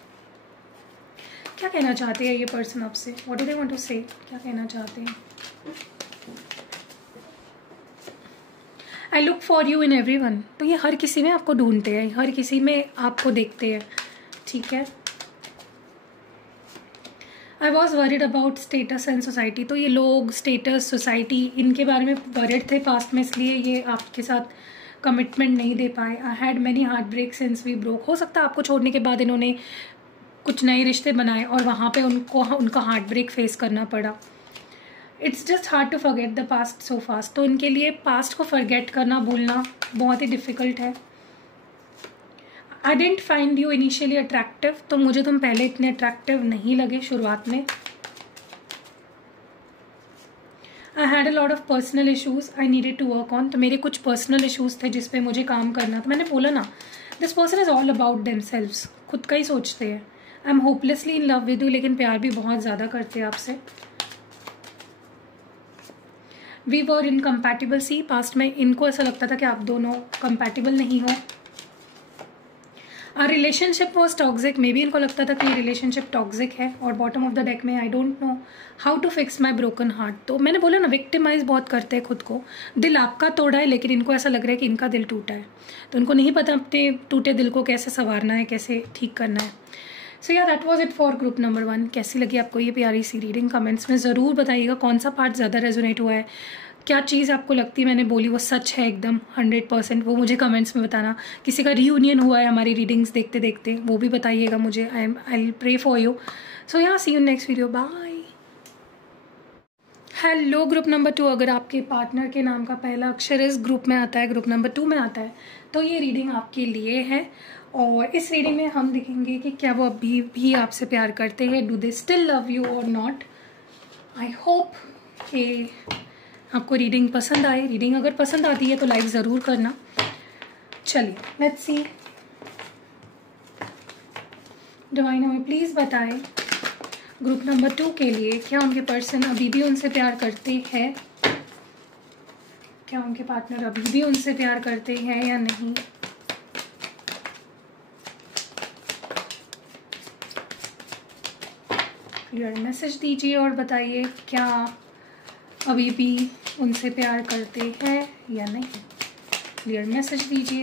क्या कहना चाहते हैं ये पर्सन आपसे, what do they want to say, क्या कहना चाहते हैं। I look for you in everyone, तो ये हर किसी में आपको ढूंढते हैं, हर किसी में आपको देखते हैं, ठीक है। I was worried about status and society, तो ये लोग स्टेटस, सोसाइटी, इनके बारे में वरिड थे पास्ट में, इसलिए ये आपके साथ कमिटमेंट नहीं दे पाए। I had many heartbreak since we broke, हो सकता है आपको छोड़ने के बाद इन्होंने कुछ नए रिश्ते बनाए और वहाँ पे उनका हार्ट ब्रेक फेस करना पड़ा। It's just hard to forget the past so fast, तो इनके लिए पास्ट को फॉरगेट करना, भूलना बहुत ही डिफ़िकल्ट है। I didn't find you initially attractive, तो मुझे तुम पहले इतने अट्रैक्टिव नहीं लगे शुरुआत में। I had a lot of personal issues I needed to work on, तो मेरे कुछ पर्सनल इशूज़ थे जिस पे मुझे काम करना, तो मैंने बोला ना, this person is all about themselves, खुद का ही सोचते हैं। I am hopelessly in love with you, लेकिन प्यार भी बहुत ज़्यादा करते हैं आपसे। We were incompatible, see past में इनको ऐसा लगता था कि आप दोनों कंपैटिबल नहीं हो। Our relationship was toxic, maybe इनको लगता था कि ये रिलेशनशिप टॉक्सिक है। और बॉटम ऑफ द डेक में I don't know how to fix my broken heart, तो मैंने बोला ना, विक्टिमाइज बहुत करते हैं खुद को। दिल आपका तोड़ा है, लेकिन इनको ऐसा लग रहा है कि इनका दिल टूटा है, तो इनको नहीं पता अपने टूटे दिल को कैसे संवारना है, कैसे ठीक करना है। सो या that was it for group number 1। कैसी लगी आपको ये प्यारी सी रीडिंग, कमेंट्स में ज़रूर बताइएगा कौन सा पार्ट ज़्यादा रेजोनेट हुआ है, क्या चीज़ आपको लगती है मैंने बोली वो सच है एकदम 100%, वो मुझे कमेंट्स में बताना। किसी का रीयूनियन हुआ है हमारी रीडिंग्स देखते देखते, वो भी बताइएगा मुझे। I will pray for you. So यहाँ see you next video, bye. Hello group number 2, अगर आपके पार्टनर के नाम का पहला अक्षर इस ग्रुप में आता है, ग्रुप नंबर 2 में आता है, तो ये रीडिंग आपके लिए है। और इस रीडिंग में हम देखेंगे कि क्या वो अभी भी आपसे प्यार करते हैं, do they still love you और नॉट। आई होप कि आपको रीडिंग पसंद आए। रीडिंग अगर पसंद आती है तो लाइक ज़रूर करना। चलिए लेट्स सी, डिवाइन हमें प्लीज़ बताए ग्रुप नंबर 2 के लिए, क्या उनके पर्सन अभी भी उनसे प्यार करते हैं, क्या उनके पार्टनर अभी भी उनसे प्यार करते हैं या नहीं। क्लियर मैसेज दीजिए और बताइए क्या अभी भी उनसे प्यार करते हैं या नहीं। क्लियर मैसेज दीजिए।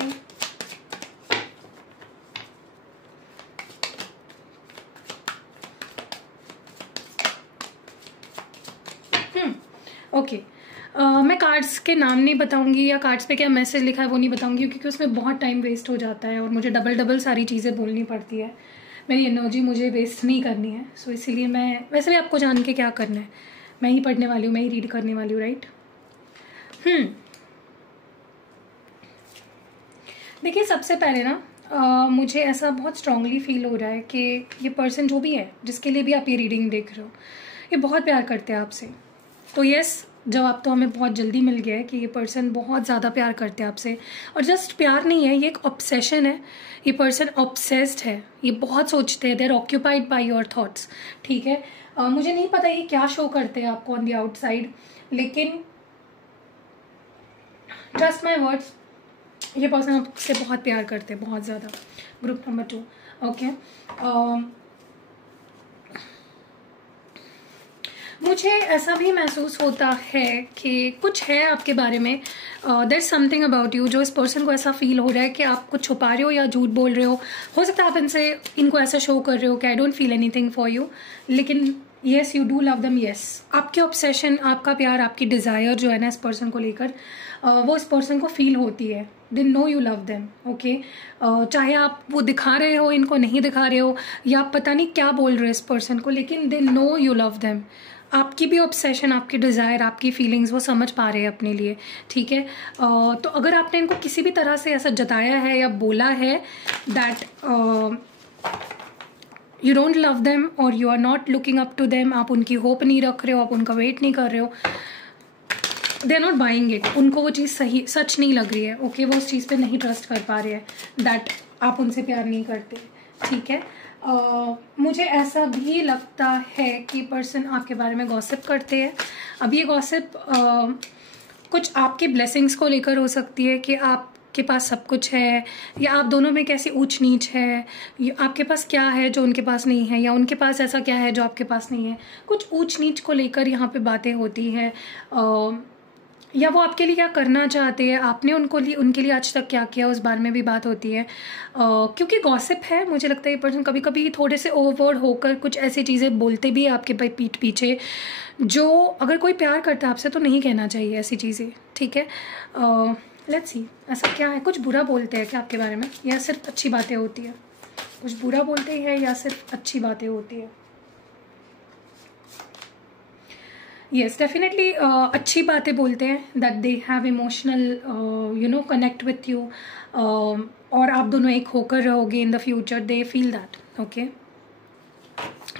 ओके, मैं कार्ड्स के नाम नहीं बताऊंगी या कार्ड्स पे क्या मैसेज लिखा है वो नहीं बताऊंगी, क्योंकि उसमें बहुत टाइम वेस्ट हो जाता है और मुझे डबल सारी चीज़ें बोलनी पड़ती है। मेरी एनर्जी मुझे वेस्ट नहीं करनी है, सो इसीलिए मैं, वैसे भी आपको जान के क्या करना है, मैं ही पढ़ने वाली हूँ, मैं ही रीड करने वाली हूँ, राइट। देखिए सबसे पहले ना मुझे ऐसा बहुत स्ट्रांगली फील हो रहा है कि ये पर्सन जो भी है, जिसके लिए भी आप ये रीडिंग देख रहे हो, ये बहुत प्यार करते हैं आपसे। तो यस, जवाब तो हमें बहुत जल्दी मिल गया है कि ये पर्सन बहुत ज़्यादा प्यार करते हैं आपसे। और जस्ट प्यार नहीं है, ये एक ऑब्सेशन है। ये पर्सन ऑब्सेस्ड है, ये बहुत सोचते हैं, they are occupied by your thoughts, ठीक है। मुझे नहीं पता ये क्या शो करते हैं आपको ऑन द आउटसाइड, लेकिन ट्रस्ट माई वर्ड्स, ये पर्सन आपसे बहुत प्यार करते हैं, बहुत ज़्यादा। Group number 2, okay. मुझे ऐसा भी महसूस होता है कि कुछ है आपके बारे में, देयर समथिंग अबाउट यू, जो इस पर्सन को ऐसा फील हो रहा है कि आप कुछ छुपा रहे हो या झूठ बोल रहे हो सकता है आप इनको ऐसा शो कर रहे हो कि I don't feel anything for you, लेकिन yes you do love them. Yes, आपके ऑब्सेशन, आपका प्यार, आपकी डिज़ायर जो है ना इस पर्सन को लेकर, वो इस पर्सन को फील होती है। They know you love them, okay. चाहे आप वो दिखा रहे हो, इनको नहीं दिखा रहे हो, या आप पता नहीं क्या बोल रहे हो इस पर्सन को, लेकिन they know you love them. आपकी भी ऑब्सेशन, आपकी डिज़ायर, आपकी फीलिंग्स वो समझ पा रहे हैं अपने लिए, ठीक है। तो अगर आपने इनको किसी भी तरह से ऐसा जताया है या बोला है that you don't love them और you are not looking up to them, आप उनकी होप नहीं रख रहे हो, आप उनका वेट नहीं कर रहे हो, they are not buying it, उनको वो चीज़ सही सच नहीं लग रही है, ओके। वो उस चीज़ पे नहीं ट्रस्ट कर पा रहे हैं दैट आप उनसे प्यार नहीं करते, ठीक है। मुझे ऐसा भी लगता है कि पर्सन आपके बारे में गॉसिप करते हैं। अब ये गॉसिप कुछ आपकी ब्लेसिंग्स को लेकर हो सकती है कि आपके पास सब कुछ है, या आप दोनों में कैसी ऊंच नीच है, आपके पास क्या है जो उनके पास नहीं है, या उनके पास ऐसा क्या है जो आपके पास नहीं है। कुछ ऊंच नीच को लेकर यहाँ पे बातें होती हैं, या वो आपके लिए क्या करना चाहते हैं, आपने उनके लिए आज तक क्या किया, उस बारे में भी बात होती है। क्योंकि गॉसिप है, मुझे लगता है ये पर्सन कभी कभी थोड़े से ओवरवर्ड होकर कुछ ऐसी चीज़ें बोलते भी है आपके पीठ पीछे, जो अगर कोई प्यार करता है आपसे तो नहीं कहना चाहिए ऐसी चीज़ें, ठीक है। लेट्स सी ऐसा क्या है, कुछ बुरा बोलते हैं क्या आपके बारे में, या सिर्फ अच्छी बातें होती है। कुछ बुरा बोलते हैं या सिर्फ अच्छी बातें होती है। येस, डेफिनेटली अच्छी बातें बोलते हैं, that they have emotional connect with you, और आप दोनों एक होकर रहोगे in the future, they feel that, okay.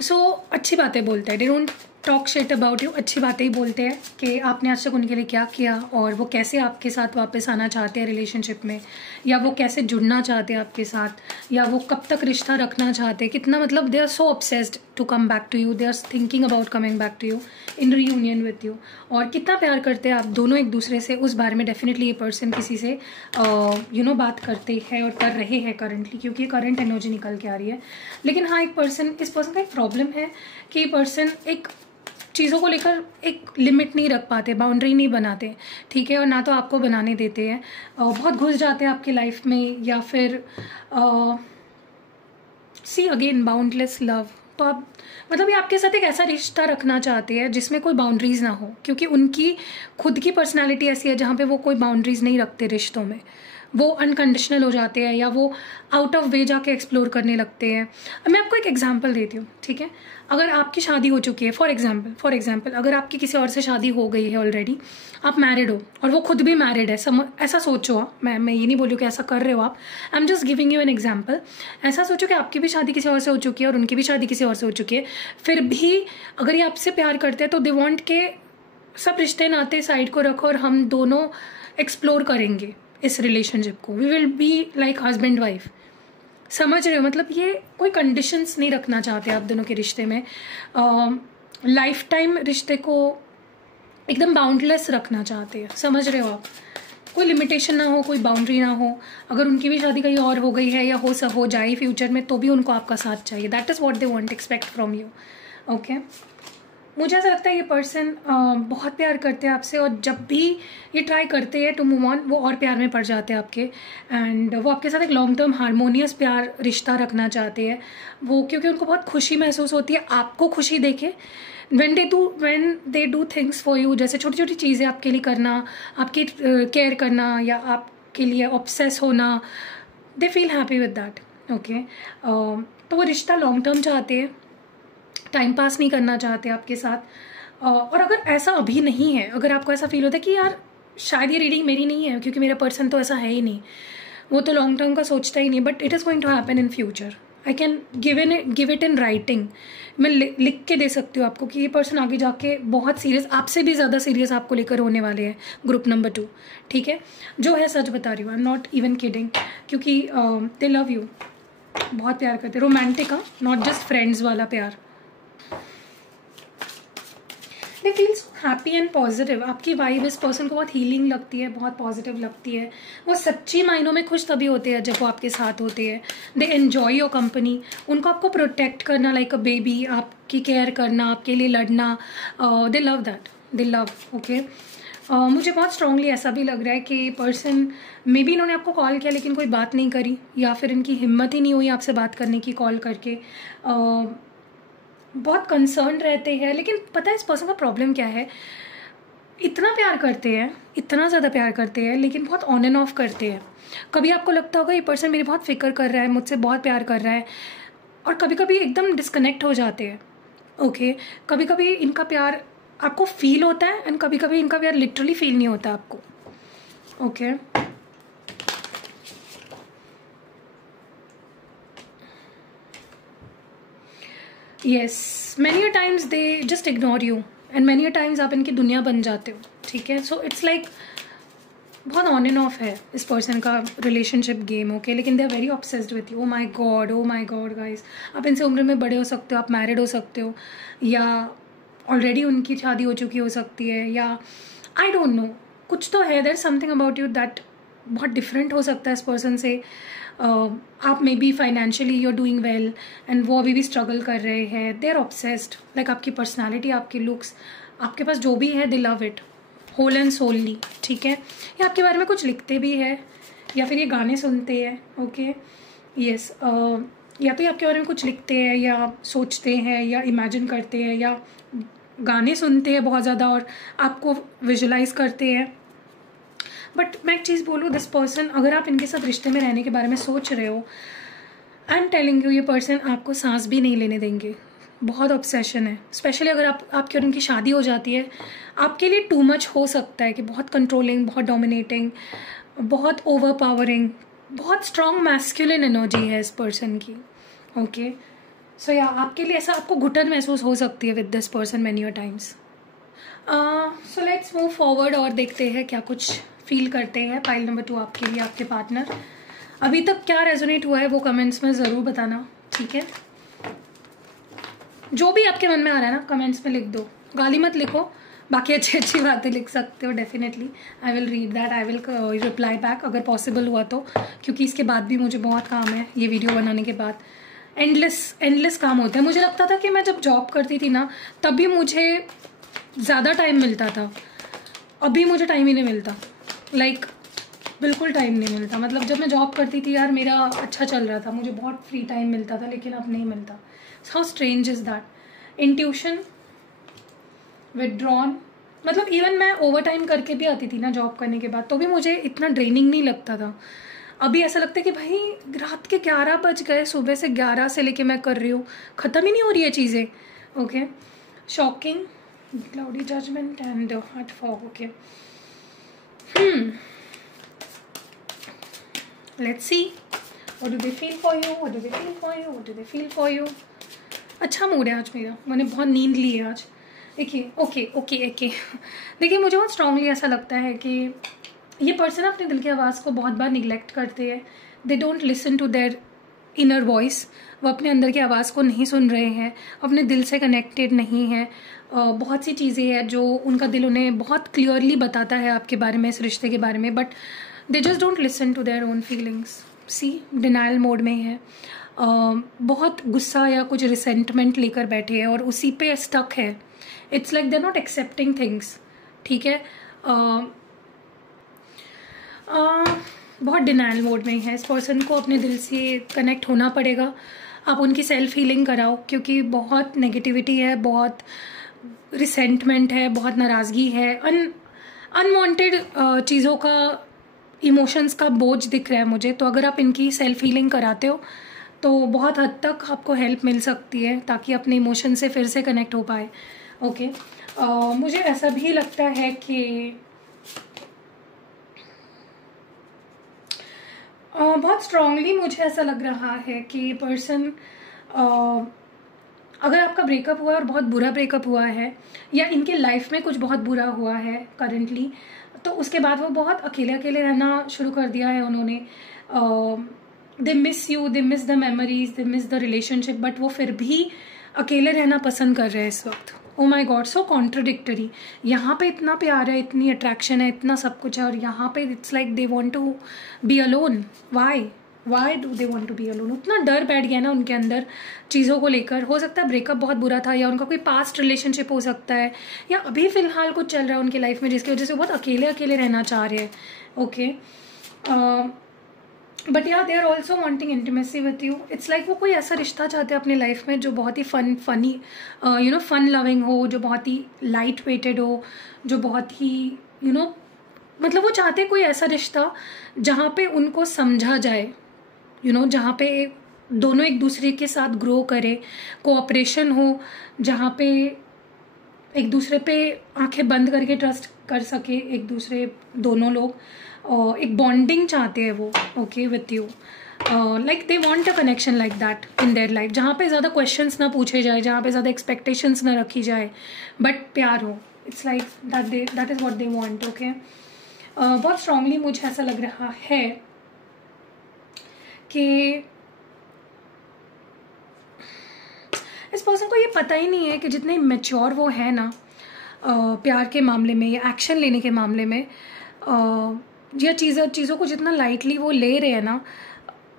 So अच्छी बातें बोलते हैं, they don't talk shit about you, अच्छी बातें ही बोलते हैं कि आपने आज तक उनके लिए क्या किया, और वो कैसे आपके साथ वापस आना चाहते हैं रिलेशनशिप में, या वो कैसे जुड़ना चाहते हैं आपके साथ, या वो कब तक रिश्ता रखना चाहते हैं, कितना, मतलब they are so obsessed to come back to you, they are thinking about coming back to you in reunion with you, और कितना प्यार करते हैं आप दोनों एक दूसरे से, उस बारे में डेफिनेटली ये पर्सन किसी से बात करते हैं और कर रहे हैं करंटली, क्योंकि ये करंट एनर्जी निकल के आ रही है। लेकिन हाँ, इस पर्सन का एक प्रॉब्लम है कि ये पर्सन एक चीज़ों को लेकर एक लिमिट नहीं रख पाते, बाउंड्री नहीं बनाते, ठीक है, और ना तो आपको बनाने देते हैं, बहुत घुस जाते हैं आपकी लाइफ में, या फिर सी अगेन बाउंडलेस लव। तो आप मतलब ये आपके साथ एक ऐसा रिश्ता रखना चाहते हैं जिसमें कोई बाउंड्रीज ना हो, क्योंकि उनकी खुद की पर्सनालिटी ऐसी है जहाँ पे वो कोई बाउंड्रीज नहीं रखते रिश्तों में, वो अनकंडीशनल हो जाते हैं, या वो आउट ऑफ वे जाके एक्सप्लोर करने लगते हैं। मैं आपको एक एग्जांपल देती हूँ, ठीक है। अगर आपकी शादी हो चुकी है, फॉर एग्जांपल अगर आपकी किसी और से शादी हो गई है ऑलरेडी, आप मैरिड हो और वो खुद भी मैरिड है, ऐसा सोचो आप, मैं ये नहीं बोलूँ कि ऐसा कर रहे हो आप, I am just giving you an example. ऐसा सोचो कि आपकी भी शादी किसी और से हो चुकी है और उनकी भी शादी किसी और से हो चुकी है, फिर भी अगर ये आपसे प्यार करते हैं तो दे वॉन्ट के सब रिश्ते नाते साइड को रखो और हम दोनों एक्सप्लोर करेंगे इस रिलेशनशिप को, we will be like husband wife. समझ रहे हो, मतलब ये कोई कंडीशंस नहीं रखना चाहते आप दोनों के रिश्ते में, लाइफ टाइम रिश्ते को एकदम बाउंडलेस रखना चाहते हैं, समझ रहे हो आप, कोई लिमिटेशन ना हो, कोई बाउंड्री ना हो। अगर उनकी भी शादी कहीं और हो गई है या हो जाए फ्यूचर में, तो भी उनको आपका साथ चाहिए, that is what they want expect from you, okay. मुझे ऐसा लगता है ये पर्सन बहुत प्यार करते हैं आपसे, और जब भी ये ट्राई करते हैं टू मूव ऑन, वो और प्यार में पड़ जाते हैं आपके, एंड वो आपके साथ एक लॉन्ग टर्म हारमोनियस प्यार रिश्ता रखना चाहते हैं वो, क्योंकि उनको बहुत खुशी महसूस होती है आपको खुशी देखे, when they do things for you, जैसे छोटी छोटी चीज़ें आपके लिए करना, आपकी केयर करना, या आपके लिए ऑब्सेस होना, they feel happy with that, okay. तो वो रिश्ता लॉन्ग टर्म चाहते हैं, टाइम पास नहीं करना चाहते आपके साथ। और अगर ऐसा अभी नहीं है, अगर आपको ऐसा फील होता है कि यार शायद ये रीडिंग मेरी नहीं है, क्योंकि मेरा पर्सन तो ऐसा है ही नहीं, वो तो लॉन्ग टर्म का सोचता ही नहीं, but it is going to happen in future, I can give it in writing, मैं लिख के दे सकती हूँ आपको कि ये पर्सन आगे जाके बहुत सीरियस, आपसे भी ज़्यादा सीरियस आपको लेकर होने वाले हैं, ग्रुप नंबर 2, ठीक है। जो है सच बता रही हूँ, I am not even kidding, क्योंकि दे लव यू, बहुत प्यार करते, रोमांटिक, नॉट जस्ट फ्रेंड्स वाला प्यार। They feel so happy and positive. आपकी वाइब इस पर्सन को बहुत हीलिंग लगती है, बहुत पॉजिटिव लगती है। वो सच्ची मायनों में खुश तभी होते हैं जब वो आपके साथ होते हैं। They enjoy your company. उनको आपको प्रोटेक्ट करना लाइक अ बेबी, आपकी केयर करना, आपके लिए लड़ना, दे love that, they love. Okay, मुझे बहुत स्ट्रांगली ऐसा भी लग रहा है कि पर्सन मे बी इन्होंने आपको कॉल किया लेकिन कोई बात नहीं करी, या फिर इनकी हिम्मत ही नहीं हुई आपसे बात करने की कॉल करके। बहुत कंसर्न रहते हैं, लेकिन पता है इस पर्सन का प्रॉब्लम क्या है? इतना प्यार करते हैं, इतना ज़्यादा प्यार करते हैं, लेकिन बहुत ऑन एंड ऑफ करते हैं। कभी आपको लगता होगा ये पर्सन मेरी बहुत फिक्र कर रहा है, मुझसे बहुत प्यार कर रहा है, और कभी कभी एकदम डिस्कनेक्ट हो जाते हैं। ओके, कभी कभी इनका प्यार आपको फील होता है एंड कभी कभी इनका प्यार लिटरली फील नहीं होता आपको। Okay, yes, many a times they just ignore you and many a times आप इनकी दुनिया बन जाते हो। ठीक है, सो इट्स लाइक बहुत ऑन एंड ऑफ है इस पर्सन का रिलेशनशिप गेम। ओके, लेकिन दे आर वेरी ऑब्सेस्ड विथ यू। ओ माई गॉड गाइज, आप इनसे उम्र में बड़े हो सकते हो, आप मैरिड हो सकते हो, या ऑलरेडी उनकी शादी हो चुकी हो सकती है, या आई डोंट नो, कुछ तो है। There something about you that बहुत डिफरेंट हो सकता है इस पर्सन से। आप maybe financially you are doing well and वो अभी भी स्ट्रगल कर रहे हैं। दे आर ऑब्सेस्ड, लाइक आपकी पर्सनैलिटी, आपके लुक्स, आपके पास जो भी है, they love it whole and solely. ठीक है, या आपके बारे में कुछ लिखते भी है, या फिर ये गाने सुनते हैं। ओके, यस, या तो ये आपके बारे में कुछ लिखते हैं, या सोचते हैं, या इमेजिन करते हैं, या गाने सुनते हैं बहुत ज़्यादा और आपको विजुलाइज करते हैं। बट मैं एक चीज़ बोलूँ, दिस पर्सन, अगर आप इनके साथ रिश्ते में रहने के बारे में सोच रहे हो, आई एम टेलिंग यू, ये पर्सन आपको सांस भी नहीं लेने देंगे। बहुत ऑब्सेशन है, स्पेशली अगर आपकी और उनकी शादी हो जाती है, आपके लिए टू मच हो सकता है कि बहुत कंट्रोलिंग, बहुत डोमिनेटिंग, बहुत ओवर पावरिंग, बहुत स्ट्रॉन्ग मैस्कुलिन एनर्जी है इस पर्सन की। ओके, सो या आपके लिए ऐसा आपको घुटन महसूस हो सकती है with this person many a times. So let's move forward और देखते हैं क्या कुछ फील करते हैं पाइल नंबर 2 आपके लिए, आपके पार्टनर। अभी तक क्या रेजोनेट हुआ है वो कमेंट्स में ज़रूर बताना। ठीक है, जो भी आपके मन में आ रहा है ना कमेंट्स में लिख दो, गाली मत लिखो, बाकी अच्छी अच्छी बातें लिख सकते हो। Definitely I will read that, I will reply back अगर पॉसिबल हुआ तो, क्योंकि इसके बाद भी मुझे बहुत काम है। ये वीडियो बनाने के बाद एंडलेस काम होता है। मुझे लगता था कि मैं जब जॉब करती थी ना तब भी मुझे ज़्यादा टाइम मिलता था, अभी मुझे टाइम ही नहीं मिलता, लाइक बिल्कुल टाइम नहीं मिलता। मतलब जब मैं जॉब करती थी यार मेरा अच्छा चल रहा था, मुझे बहुत फ्री टाइम मिलता था, लेकिन अब नहीं मिलता। How strange is that. Intuition, withdrawn, मतलब इवन मैं ओवर टाइम करके भी आती थी ना जॉब करने के बाद, तो भी मुझे इतना ड्रेनिंग नहीं लगता था। अभी ऐसा लगता है कि भाई रात के 11 बज गए, सुबह से 11 से लेके मैं कर रही हूँ, ख़त्म ही नहीं हो रही है चीज़ें। Okay, shocking, cloudy judgment and heart fog. Okay, let's see what do they feel for you, what do they feel for you, what do they feel for you. अच्छा मूड है आज मेरा, मैंने बहुत नींद ली है आज। देखिए ओके देखिए, मुझे बहुत स्ट्रांगली ऐसा लगता है कि ये पर्सन अपने दिल की आवाज़ को बहुत बार निगलेक्ट करते हैं। They don't listen to their inner voice. वो अपने अंदर की आवाज़ को नहीं सुन रहे हैं, अपने दिल से कनेक्टेड नहीं है। बहुत सी चीज़ें हैं जो उनका दिल उन्हें बहुत क्लियरली बताता है आपके बारे में, इस रिश्ते के बारे में, but they just don't listen to their own feelings. See denial mode में है, बहुत गुस्सा या कुछ रिसेंटमेंट लेकर बैठे हैं और उसी पे स्टक है। It's like they are not accepting things. ठीक है, बहुत डिनाइल मोड में है। इस पर्सन को अपने दिल से कनेक्ट होना पड़ेगा। आप उनकी सेल्फ हीलिंग कराओ, क्योंकि बहुत नेगेटिविटी है, बहुत रिसेंटमेंट है, बहुत नाराज़गी है, अनवांटेड चीज़ों का, इमोशंस का बोझ दिख रहा है मुझे। तो अगर आप इनकी सेल्फ हीलिंग कराते हो तो बहुत हद तक आपको हेल्प मिल सकती है, ताकि अपने इमोशन से फिर से कनेक्ट हो पाए। ओके, मुझे ऐसा भी लगता है कि बहुत स्ट्रांगली मुझे ऐसा लग रहा है कि पर्सन, अगर आपका ब्रेकअप हुआ है और बहुत बुरा ब्रेकअप हुआ है, या इनके लाइफ में कुछ बहुत बुरा हुआ है करंटली, तो उसके बाद वो बहुत अकेले अकेले रहना शुरू कर दिया है उन्होंने। They miss you, they miss the memories, they miss the relationship, but वो फिर भी अकेले रहना पसंद कर रहे हैं इस वक्त। ओ माई गॉड, सो कॉन्ट्रडिक्टरी। यहाँ पे इतना प्यार है, इतनी अट्रैक्शन है, इतना सब कुछ है, और यहाँ पे it's like they want to be alone. Why do they want to be alone? उतना डर बैठ गया ना उनके अंदर चीज़ों को लेकर। हो सकता है ब्रेकअप बहुत बुरा था, या उनका कोई पास्ट रिलेशनशिप हो सकता है, या अभी फ़िलहाल कुछ चल रहा है उनकी लाइफ में जिसकी वजह से बहुत अकेले अकेले रहना चाह रहे हैं। ओके, बट या they are also wanting intimacy with you. It's like वो कोई ऐसा रिश्ता चाहते हैं अपने लाइफ में जो बहुत ही फनी फन लविंग हो, जो बहुत ही लाइट वेटेड हो, जो बहुत ही मतलब वो चाहते कोई ऐसा रिश्ता जहाँ पे उनको समझा जाए, जहाँ पे दोनों एक दूसरे के साथ ग्रो करे, कोऑपरेशन हो, जहाँ पे एक दूसरे पे आंखें बंद करके ट्रस्ट कर सके एक दूसरे, दोनों लोग एक बॉन्डिंग चाहते हैं वो। Okay, with you, like they want a connection like that in their life, जहाँ पे ज़्यादा क्वेश्चंस ना पूछे जाए, जहाँ पे ज़्यादा एक्सपेक्टेशंस ना रखी जाए, बट प्यार हो। It's like that is what they want. Okay, बहुत स्ट्रांगली मुझे ऐसा लग रहा है कि इस पर्सन को ये पता ही नहीं है कि जितने मैच्योर वो है ना प्यार के मामले में या एक्शन लेने के मामले में, या चीज़ों को जितना लाइटली वो ले रहे हैं ना,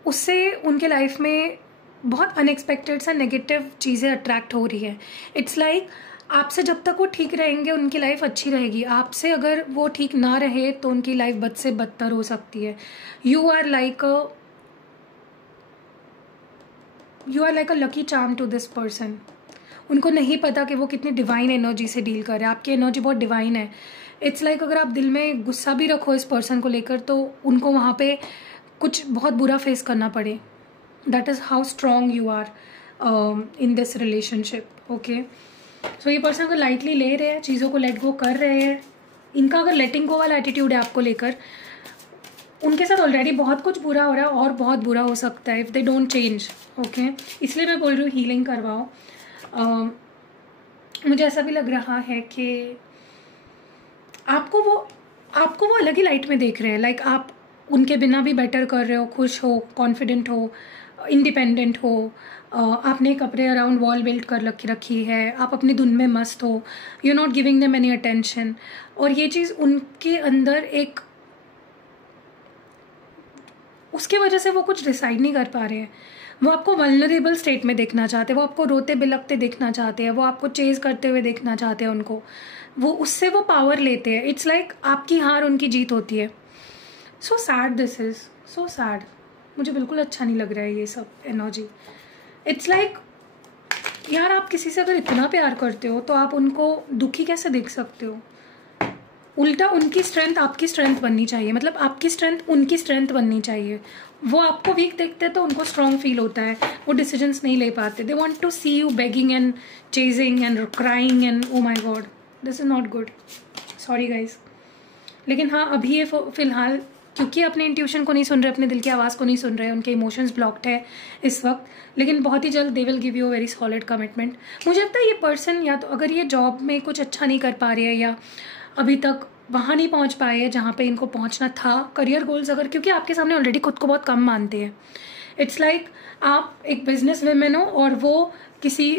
उससे उनके लाइफ में बहुत अनएक्सपेक्टेड सा नेगेटिव चीज़ें अट्रैक्ट हो रही है। इट्स लाइक आपसे जब तक वो ठीक रहेंगे उनकी लाइफ अच्छी रहेगी, आपसे अगर वो ठीक ना रहे तो उनकी लाइफ बद से बदतर हो सकती है। You are like a lucky charm to this person. उनको नहीं पता कि वो कितनी डिवाइन एनर्जी से डील कर रहे हैं। आपकी एनर्जी बहुत डिवाइन है। इट्स लाइक अगर आप दिल में गुस्सा भी रखो इस पर्सन को लेकर तो उनको वहाँ पे कुछ बहुत बुरा फेस करना पड़े। That is how strong you are in this relationship. Okay, so ये पर्सन अगर लाइटली ले रहे हैं, चीज़ों को लेट गो कर रहे हैं, इनका अगर लेटिंग गो वाला एटीट्यूड है आपको लेकर, उनके साथ ऑलरेडी बहुत कुछ बुरा हो रहा है और बहुत बुरा हो सकता है if they don't change. Okay, इसलिए मैं बोल रही हूँ हीलिंग करवाओ। मुझे ऐसा भी लग रहा है कि आपको वो अलग ही लाइट में देख रहे हैं। लाइक आप उनके बिना भी बेटर कर रहे हो, खुश हो, कॉन्फिडेंट हो, इंडिपेंडेंट हो, आपने कपड़े अराउंड वॉल बिल्ड कर रखी है, आप अपनी धुन में मस्त हो, you not giving them any attention. और ये चीज़ उनके अंदर एक, उसके वजह से वो कुछ डिसाइड नहीं कर पा रहे हैं। वो आपको वल्नरेबल स्टेट में देखना चाहते हैं, वो आपको रोते बिलखते देखना चाहते हैं, वो आपको चेज करते हुए देखना चाहते हैं उनको, वो उससे वो पावर लेते हैं। इट्स लाइक आपकी हार उनकी जीत होती है। So sad, this is so sad. मुझे बिल्कुल अच्छा नहीं लग रहा है ये सब एनर्जी। इट्स लाइक यार, आप किसी से अगर इतना प्यार करते हो तो आप उनको दुखी कैसे देख सकते हो? उल्टा उनकी स्ट्रेंथ आपकी स्ट्रेंथ बननी चाहिए, मतलब आपकी स्ट्रेंथ उनकी स्ट्रेंथ बननी चाहिए। वो आपको वीक देखते हैं तो उनको स्ट्रॉन्ग फील होता है, वो डिसीजंस नहीं ले पाते। They want to see you begging and chasing and crying and oh my god, this is not good. Sorry guys. लेकिन हाँ, अभी ये फ़िलहाल क्योंकि अपने इंट्यूशन को नहीं सुन रहे, अपने दिल की आवाज़ को नहीं सुन रहे, उनके इमोशंस ब्लॉक्ड है इस वक्त। लेकिन बहुत ही जल्द they will give you a very solid commitment. मुझे लगता है ये पर्सन या तो अगर ये जॉब में कुछ अच्छा नहीं कर पा रहे हैं या अभी तक वहाँ नहीं पहुँच पाए हैं जहाँ पे इनको पहुँचना था, करियर गोल्स अगर, क्योंकि आपके सामने ऑलरेडी खुद को बहुत कम मानते हैं। इट्स लाइक आप एक बिजनेस वुमेन हो और वो किसी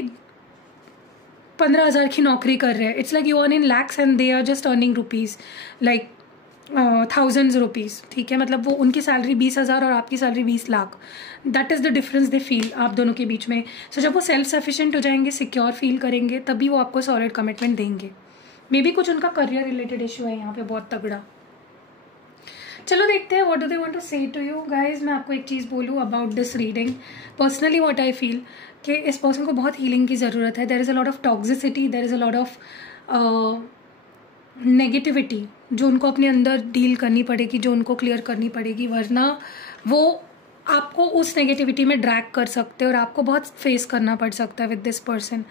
15,000 की नौकरी कर रहे हैं। It's like you earn in lakhs and they are just earning rupees like thousands rupees. ठीक है, मतलब वो उनकी सैलरी 20,000 और आपकी salary 20 lakh. That is the difference they feel आप दोनों के बीच में। सो जब वो सेल्फ सफिशिएंट हो जाएंगे, सिक्योर फील करेंगे, तभी वो आपको सॉलिड कमिटमेंट देंगे। मे बी कुछ उनका करियर रिलेटेड इशू है यहाँ पे बहुत तगड़ा। चलो देखते हैं what do they want to say to you guys. मैं आपको एक चीज़ बोलूँ about this reading. Personally what I feel कि इस पर्सन को बहुत हीलिंग की ज़रूरत है। There is a lot of toxicity, there is a lot of negativity जो उनको अपने अंदर डील करनी पड़ेगी, जो उनको क्लियर करनी पड़ेगी, वरना वो आपको उस नेगेटिविटी में ड्रैग कर सकते हैं और आपको बहुत फेस करना पड़ सकता है with this person.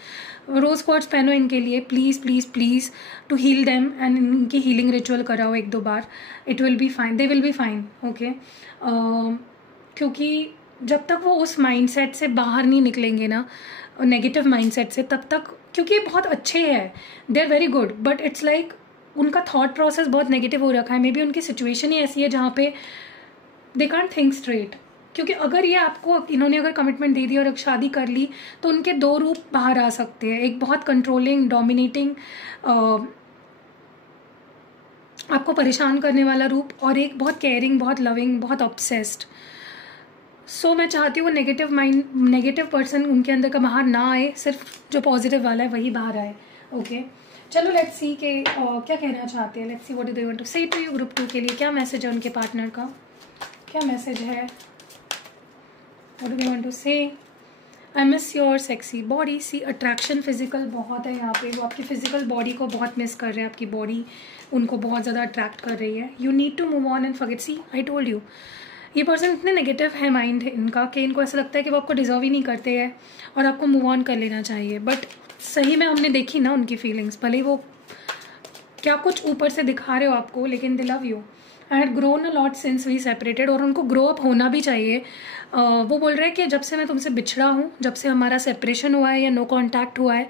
Rose quartz पहनो इनके लिए please please please to heal them and इनकी हीलिंग रिचुअल कराओ 1-2 बार। It will be fine, they will be fine. Okay, क्योंकि जब तक वो उस माइंडसेट से बाहर नहीं निकलेंगे ना, नेगेटिव माइंडसेट से, तब तक, क्योंकि ये बहुत अच्छे हैं, they are very good, but it's like उनका थॉट प्रोसेस बहुत नेगेटिव हो रखा है। मे बी उनकी सिचुएशन ही ऐसी है जहाँ पे दे कांट थिंक स्ट्रेट, क्योंकि अगर ये आपको, इन्होंने अगर कमिटमेंट दे दी और शादी कर ली तो उनके दो रूप बाहर आ सकते हैं। एक बहुत कंट्रोलिंग, डोमिनेटिंग, आपको परेशान करने वाला रूप, और एक बहुत केयरिंग, बहुत लविंग, बहुत ऑब्सेस्ड। सो मैं चाहती हूँ नेगेटिव पर्सन उनके अंदर का बाहर ना आए, सिर्फ जो पॉजिटिव वाला है वही बाहर आए। ओके, चलो लेट्स सी के क्या कहना चाहते हैं। Let's see what do they want to say to you. Group 2 के लिए क्या मैसेज है उनके पार्टनर का, क्या मैसेज है, what do they want to say. I miss your sexy body. See attraction physical बहुत है यहाँ पे, वो आपकी फिजिकल बॉडी को बहुत मिस कर रहे हैं, आपकी बॉडी उनको बहुत ज़्यादा अट्रैक्ट कर रही है। You need to move on and forget. See I told you, ये पर्सन इतने नेगेटिव है माइंड इनका कि इनको ऐसा लगता है कि वो आपको डिजर्व ही नहीं करते हैं और आपको मूव ऑन कर लेना चाहिए। बट सही में हमने देखी ना उनकी फीलिंग्स, भले वो क्या कुछ ऊपर से दिखा रहे हो आपको, लेकिन they love you. I had grown a lot since we separated, और उनको ग्रो अप होना भी चाहिए। वो बोल रहे हैं कि जब से मैं तुमसे बिछड़ा हूँ, जब से हमारा सेपरेशन हुआ है या नो कॉन्टैक्ट हुआ है,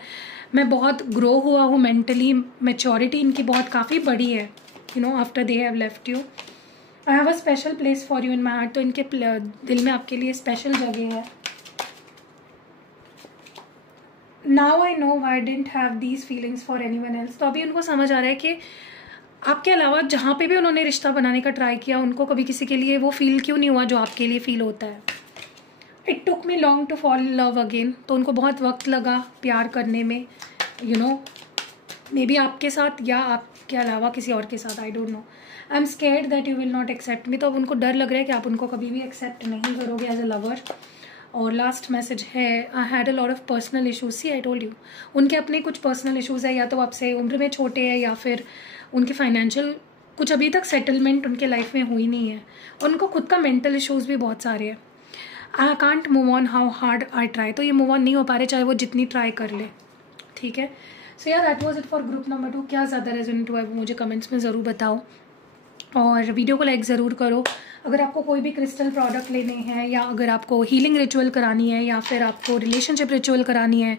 मैं बहुत ग्रो हुआ हूँ मेंटली। मैच्योरिटी इनकी बहुत काफ़ी बड़ी है, you know, after they have left you. I have a special place for you in my heart. तो इनके दिल में आपके लिए स्पेशल जगह है। Now I know I didn't have these feelings for anyone else. तो अभी उनको समझ आ रहा है कि आपके अलावा जहाँ पे भी उन्होंने रिश्ता बनाने का ट्राई किया, उनको कभी किसी के लिए वो फील क्यों नहीं हुआ जो आपके लिए फील होता है। It took me long to fall in love again. तो उनको बहुत वक्त लगा प्यार करने में, यू नो, मे बी आपके साथ या आपके अलावा किसी और के साथ, I don't know. I am scared that you will not accept me. तो अब उनको डर लग रहा है कि आप उनको कभी भी एक्सेप्ट नहीं करोगे एज अ लवर। और लास्ट मैसेज है, I had a lot of personal issues. See I told you, उनके अपने कुछ पर्सनल इशूज़ है, या तो आपसे उम्र में छोटे हैं या फिर उनके फाइनेंशियल कुछ अभी तक सेटलमेंट उनके लाइफ में हुई नहीं है। उनको खुद का मेंटल इशूज़ भी बहुत सारे हैं। I can't move on how hard I try. तो ये मूव ऑन नहीं हो पा रहे चाहे वो जितनी ट्राई कर ले, ठीक है। सो यार that was it for group number 2। क्या ज़्यादा रेजोनेट हुआ है मुझे कमेंट्स में ज़रूर बताओ, और वीडियो को लाइक ज़रूर करो। अगर आपको कोई भी क्रिस्टल प्रोडक्ट लेने हैं, या अगर आपको हीलिंग रिचुअल करानी है, या फिर आपको रिलेशनशिप रिचुअल करानी है,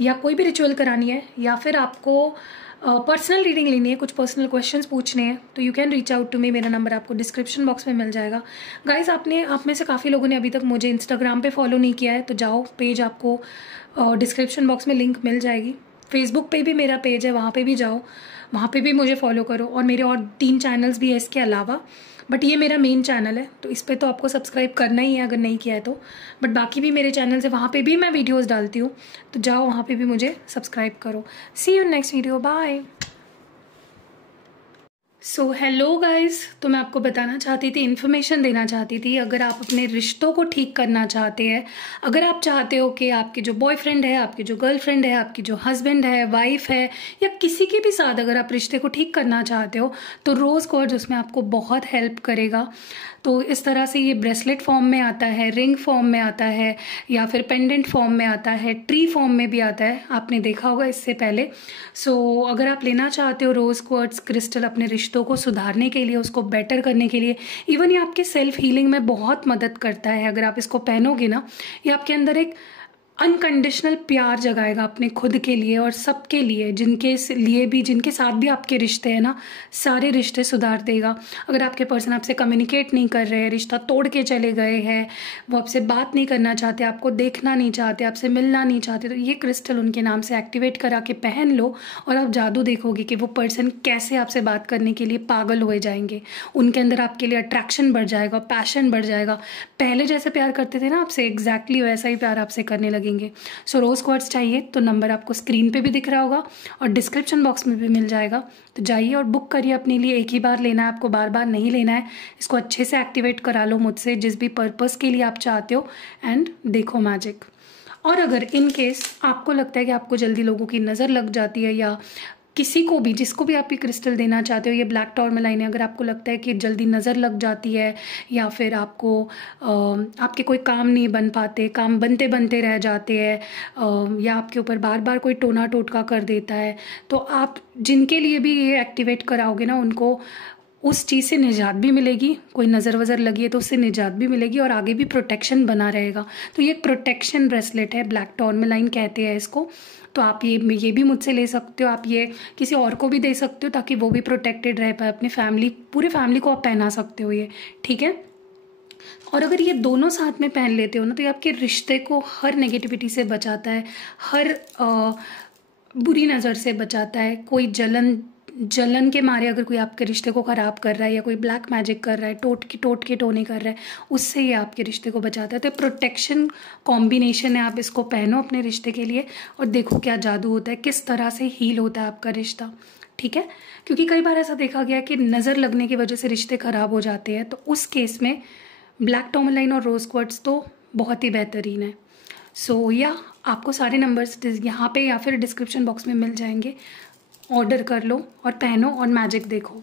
या कोई भी रिचुअल करानी है, या फिर आपको पर्सनल रीडिंग लेनी है, कुछ पर्सनल क्वेश्चंस पूछने हैं, तो you can reach out to me. मेरा नंबर आपको डिस्क्रिप्शन बॉक्स में मिल जाएगा। गाइज आप में से काफ़ी लोगों ने अभी तक मुझे इंस्टाग्राम पे फॉलो नहीं किया है, तो जाओ, पेज आपको डिस्क्रिप्शन बॉक्स में लिंक मिल जाएगी। फेसबुक पे भी मेरा पेज है, वहाँ पे भी जाओ, वहाँ पे भी मुझे फॉलो करो। और मेरे और 3 चैनल्स भी है इसके अलावा, बट ये मेरा मेन चैनल है, तो इस पर तो आपको सब्सक्राइब करना ही है अगर नहीं किया है तो। बट बाकी भी मेरे चैनल्स है, वहाँ पे भी मैं वीडियोस डालती हूँ, तो जाओ वहाँ पे भी मुझे सब्सक्राइब करो। See you next video, bye. So hello guys, तो मैं आपको बताना चाहती थी, इन्फॉर्मेशन देना चाहती थी। अगर आप अपने रिश्तों को ठीक करना चाहते हैं, अगर आप चाहते हो कि आपके जो बॉयफ्रेंड है, आपकी जो गर्लफ्रेंड है, आपकी जो हस्बैंड है, वाइफ है, या किसी के भी साथ अगर आप रिश्ते को ठीक करना चाहते हो, तो रोज़ क्वार्ट्ज उसमें आपको बहुत हेल्प करेगा। तो इस तरह से ये ब्रेसलेट फॉर्म में आता है, रिंग फॉर्म में आता है, या फिर पेंडेंट फॉर्म में आता है, ट्री फॉर्म में भी आता है, आपने देखा होगा इससे पहले। सो अगर आप लेना चाहते हो रोज़ क्वार्ट्ज क्रिस्टल अपने रिश्तों को सुधारने के लिए, उसको बेटर करने के लिए, इवन ये आपके सेल्फ हीलिंग में बहुत मदद करता है। अगर आप इसको पहनोगे ना, ये आपके अंदर एक अनकंडीशनल प्यार जगाएगा अपने खुद के लिए और सबके लिए, जिनके लिए भी, जिनके साथ भी आपके रिश्ते हैं ना, सारे रिश्ते सुधार देगा। अगर आपके पर्सन आपसे कम्युनिकेट नहीं कर रहे हैं, रिश्ता तोड़ के चले गए हैं, वो आपसे बात नहीं करना चाहते, आपको देखना नहीं चाहते, आपसे मिलना नहीं चाहते, तो ये क्रिस्टल उनके नाम से एक्टिवेट करा के पहन लो, और आप जादू देखोगे कि वो पर्सन कैसे आपसे बात करने के लिए पागल हो जाएंगे। उनके अंदर आपके लिए अट्रैक्शन बढ़ जाएगा, पैशन बढ़ जाएगा। पहले जैसे प्यार करते थे ना आपसे, एग्जैक्टली वैसा ही प्यार आपसे करने लगेंगे। सो रोज क्वार्ट्ज चाहिए तो नंबर आपको स्क्रीन पे भी दिख रहा होगा और डिस्क्रिप्शन बॉक्स में भी मिल जाएगा। तो जाइए और बुक करिए अपने लिए। एक ही बार लेना है आपको, बार बार नहीं लेना है। इसको अच्छे से एक्टिवेट करा लो मुझसे, जिस भी पर्पस के लिए आप चाहते हो, एंड देखो मैजिक। और अगर इन केस आपको लगता है कि आपको जल्दी लोगों की नज़र लग जाती है, या किसी को भी, जिसको भी आप ये क्रिस्टल देना चाहते हो, ये ब्लैक टॉर्मलाइन है, अगर आपको लगता है कि जल्दी नज़र लग जाती है, या फिर आपको आपके कोई काम नहीं बन पाते, काम बनते बनते रह जाते हैं, या आपके ऊपर बार बार कोई टोना टोटका कर देता है, तो आप जिनके लिए भी ये एक्टिवेट कराओगे ना, उनको उस चीज़ से निजात भी मिलेगी। कोई नज़र वज़र लगी है तो उससे निजात भी मिलेगी, और आगे भी प्रोटेक्शन बना रहेगा। तो ये प्रोटेक्शन ब्रेसलेट है, ब्लैक टॉर्मलाइन कहते हैं इसको। तो आप ये भी मुझसे ले सकते हो, आप ये किसी और को भी दे सकते हो, ताकि वो भी प्रोटेक्टेड रह पाए, अपनी फैमिली, पूरे फैमिली को आप पहना सकते हो ये, ठीक है। और अगर ये दोनों साथ में पहन लेते हो ना तो ये आपके रिश्ते को हर नेगेटिविटी से बचाता है, हर बुरी नज़र से बचाता है। कोई जलन के मारे अगर कोई आपके रिश्ते को ख़राब कर रहा है या कोई ब्लैक मैजिक कर रहा है, टोट के टोने कर रहा है, उससे ये आपके रिश्ते को बचाता है। तो प्रोटेक्शन कॉम्बिनेशन है, आप इसको पहनो अपने रिश्ते के लिए और देखो क्या जादू होता है, किस तरह से हील होता है आपका रिश्ता। ठीक है, क्योंकि कई बार ऐसा देखा गया कि नज़र लगने की वजह से रिश्ते ख़राब हो जाते हैं, तो उस केस में ब्लैक टर्मलाइन और रोज़ क्वार्ट्ज तो बहुत ही बेहतरीन है। सो या आपको सारे नंबर्स यहाँ पे या फिर डिस्क्रिप्शन बॉक्स में मिल जाएंगे। ऑर्डर कर लो और पहनो और मैजिक देखो।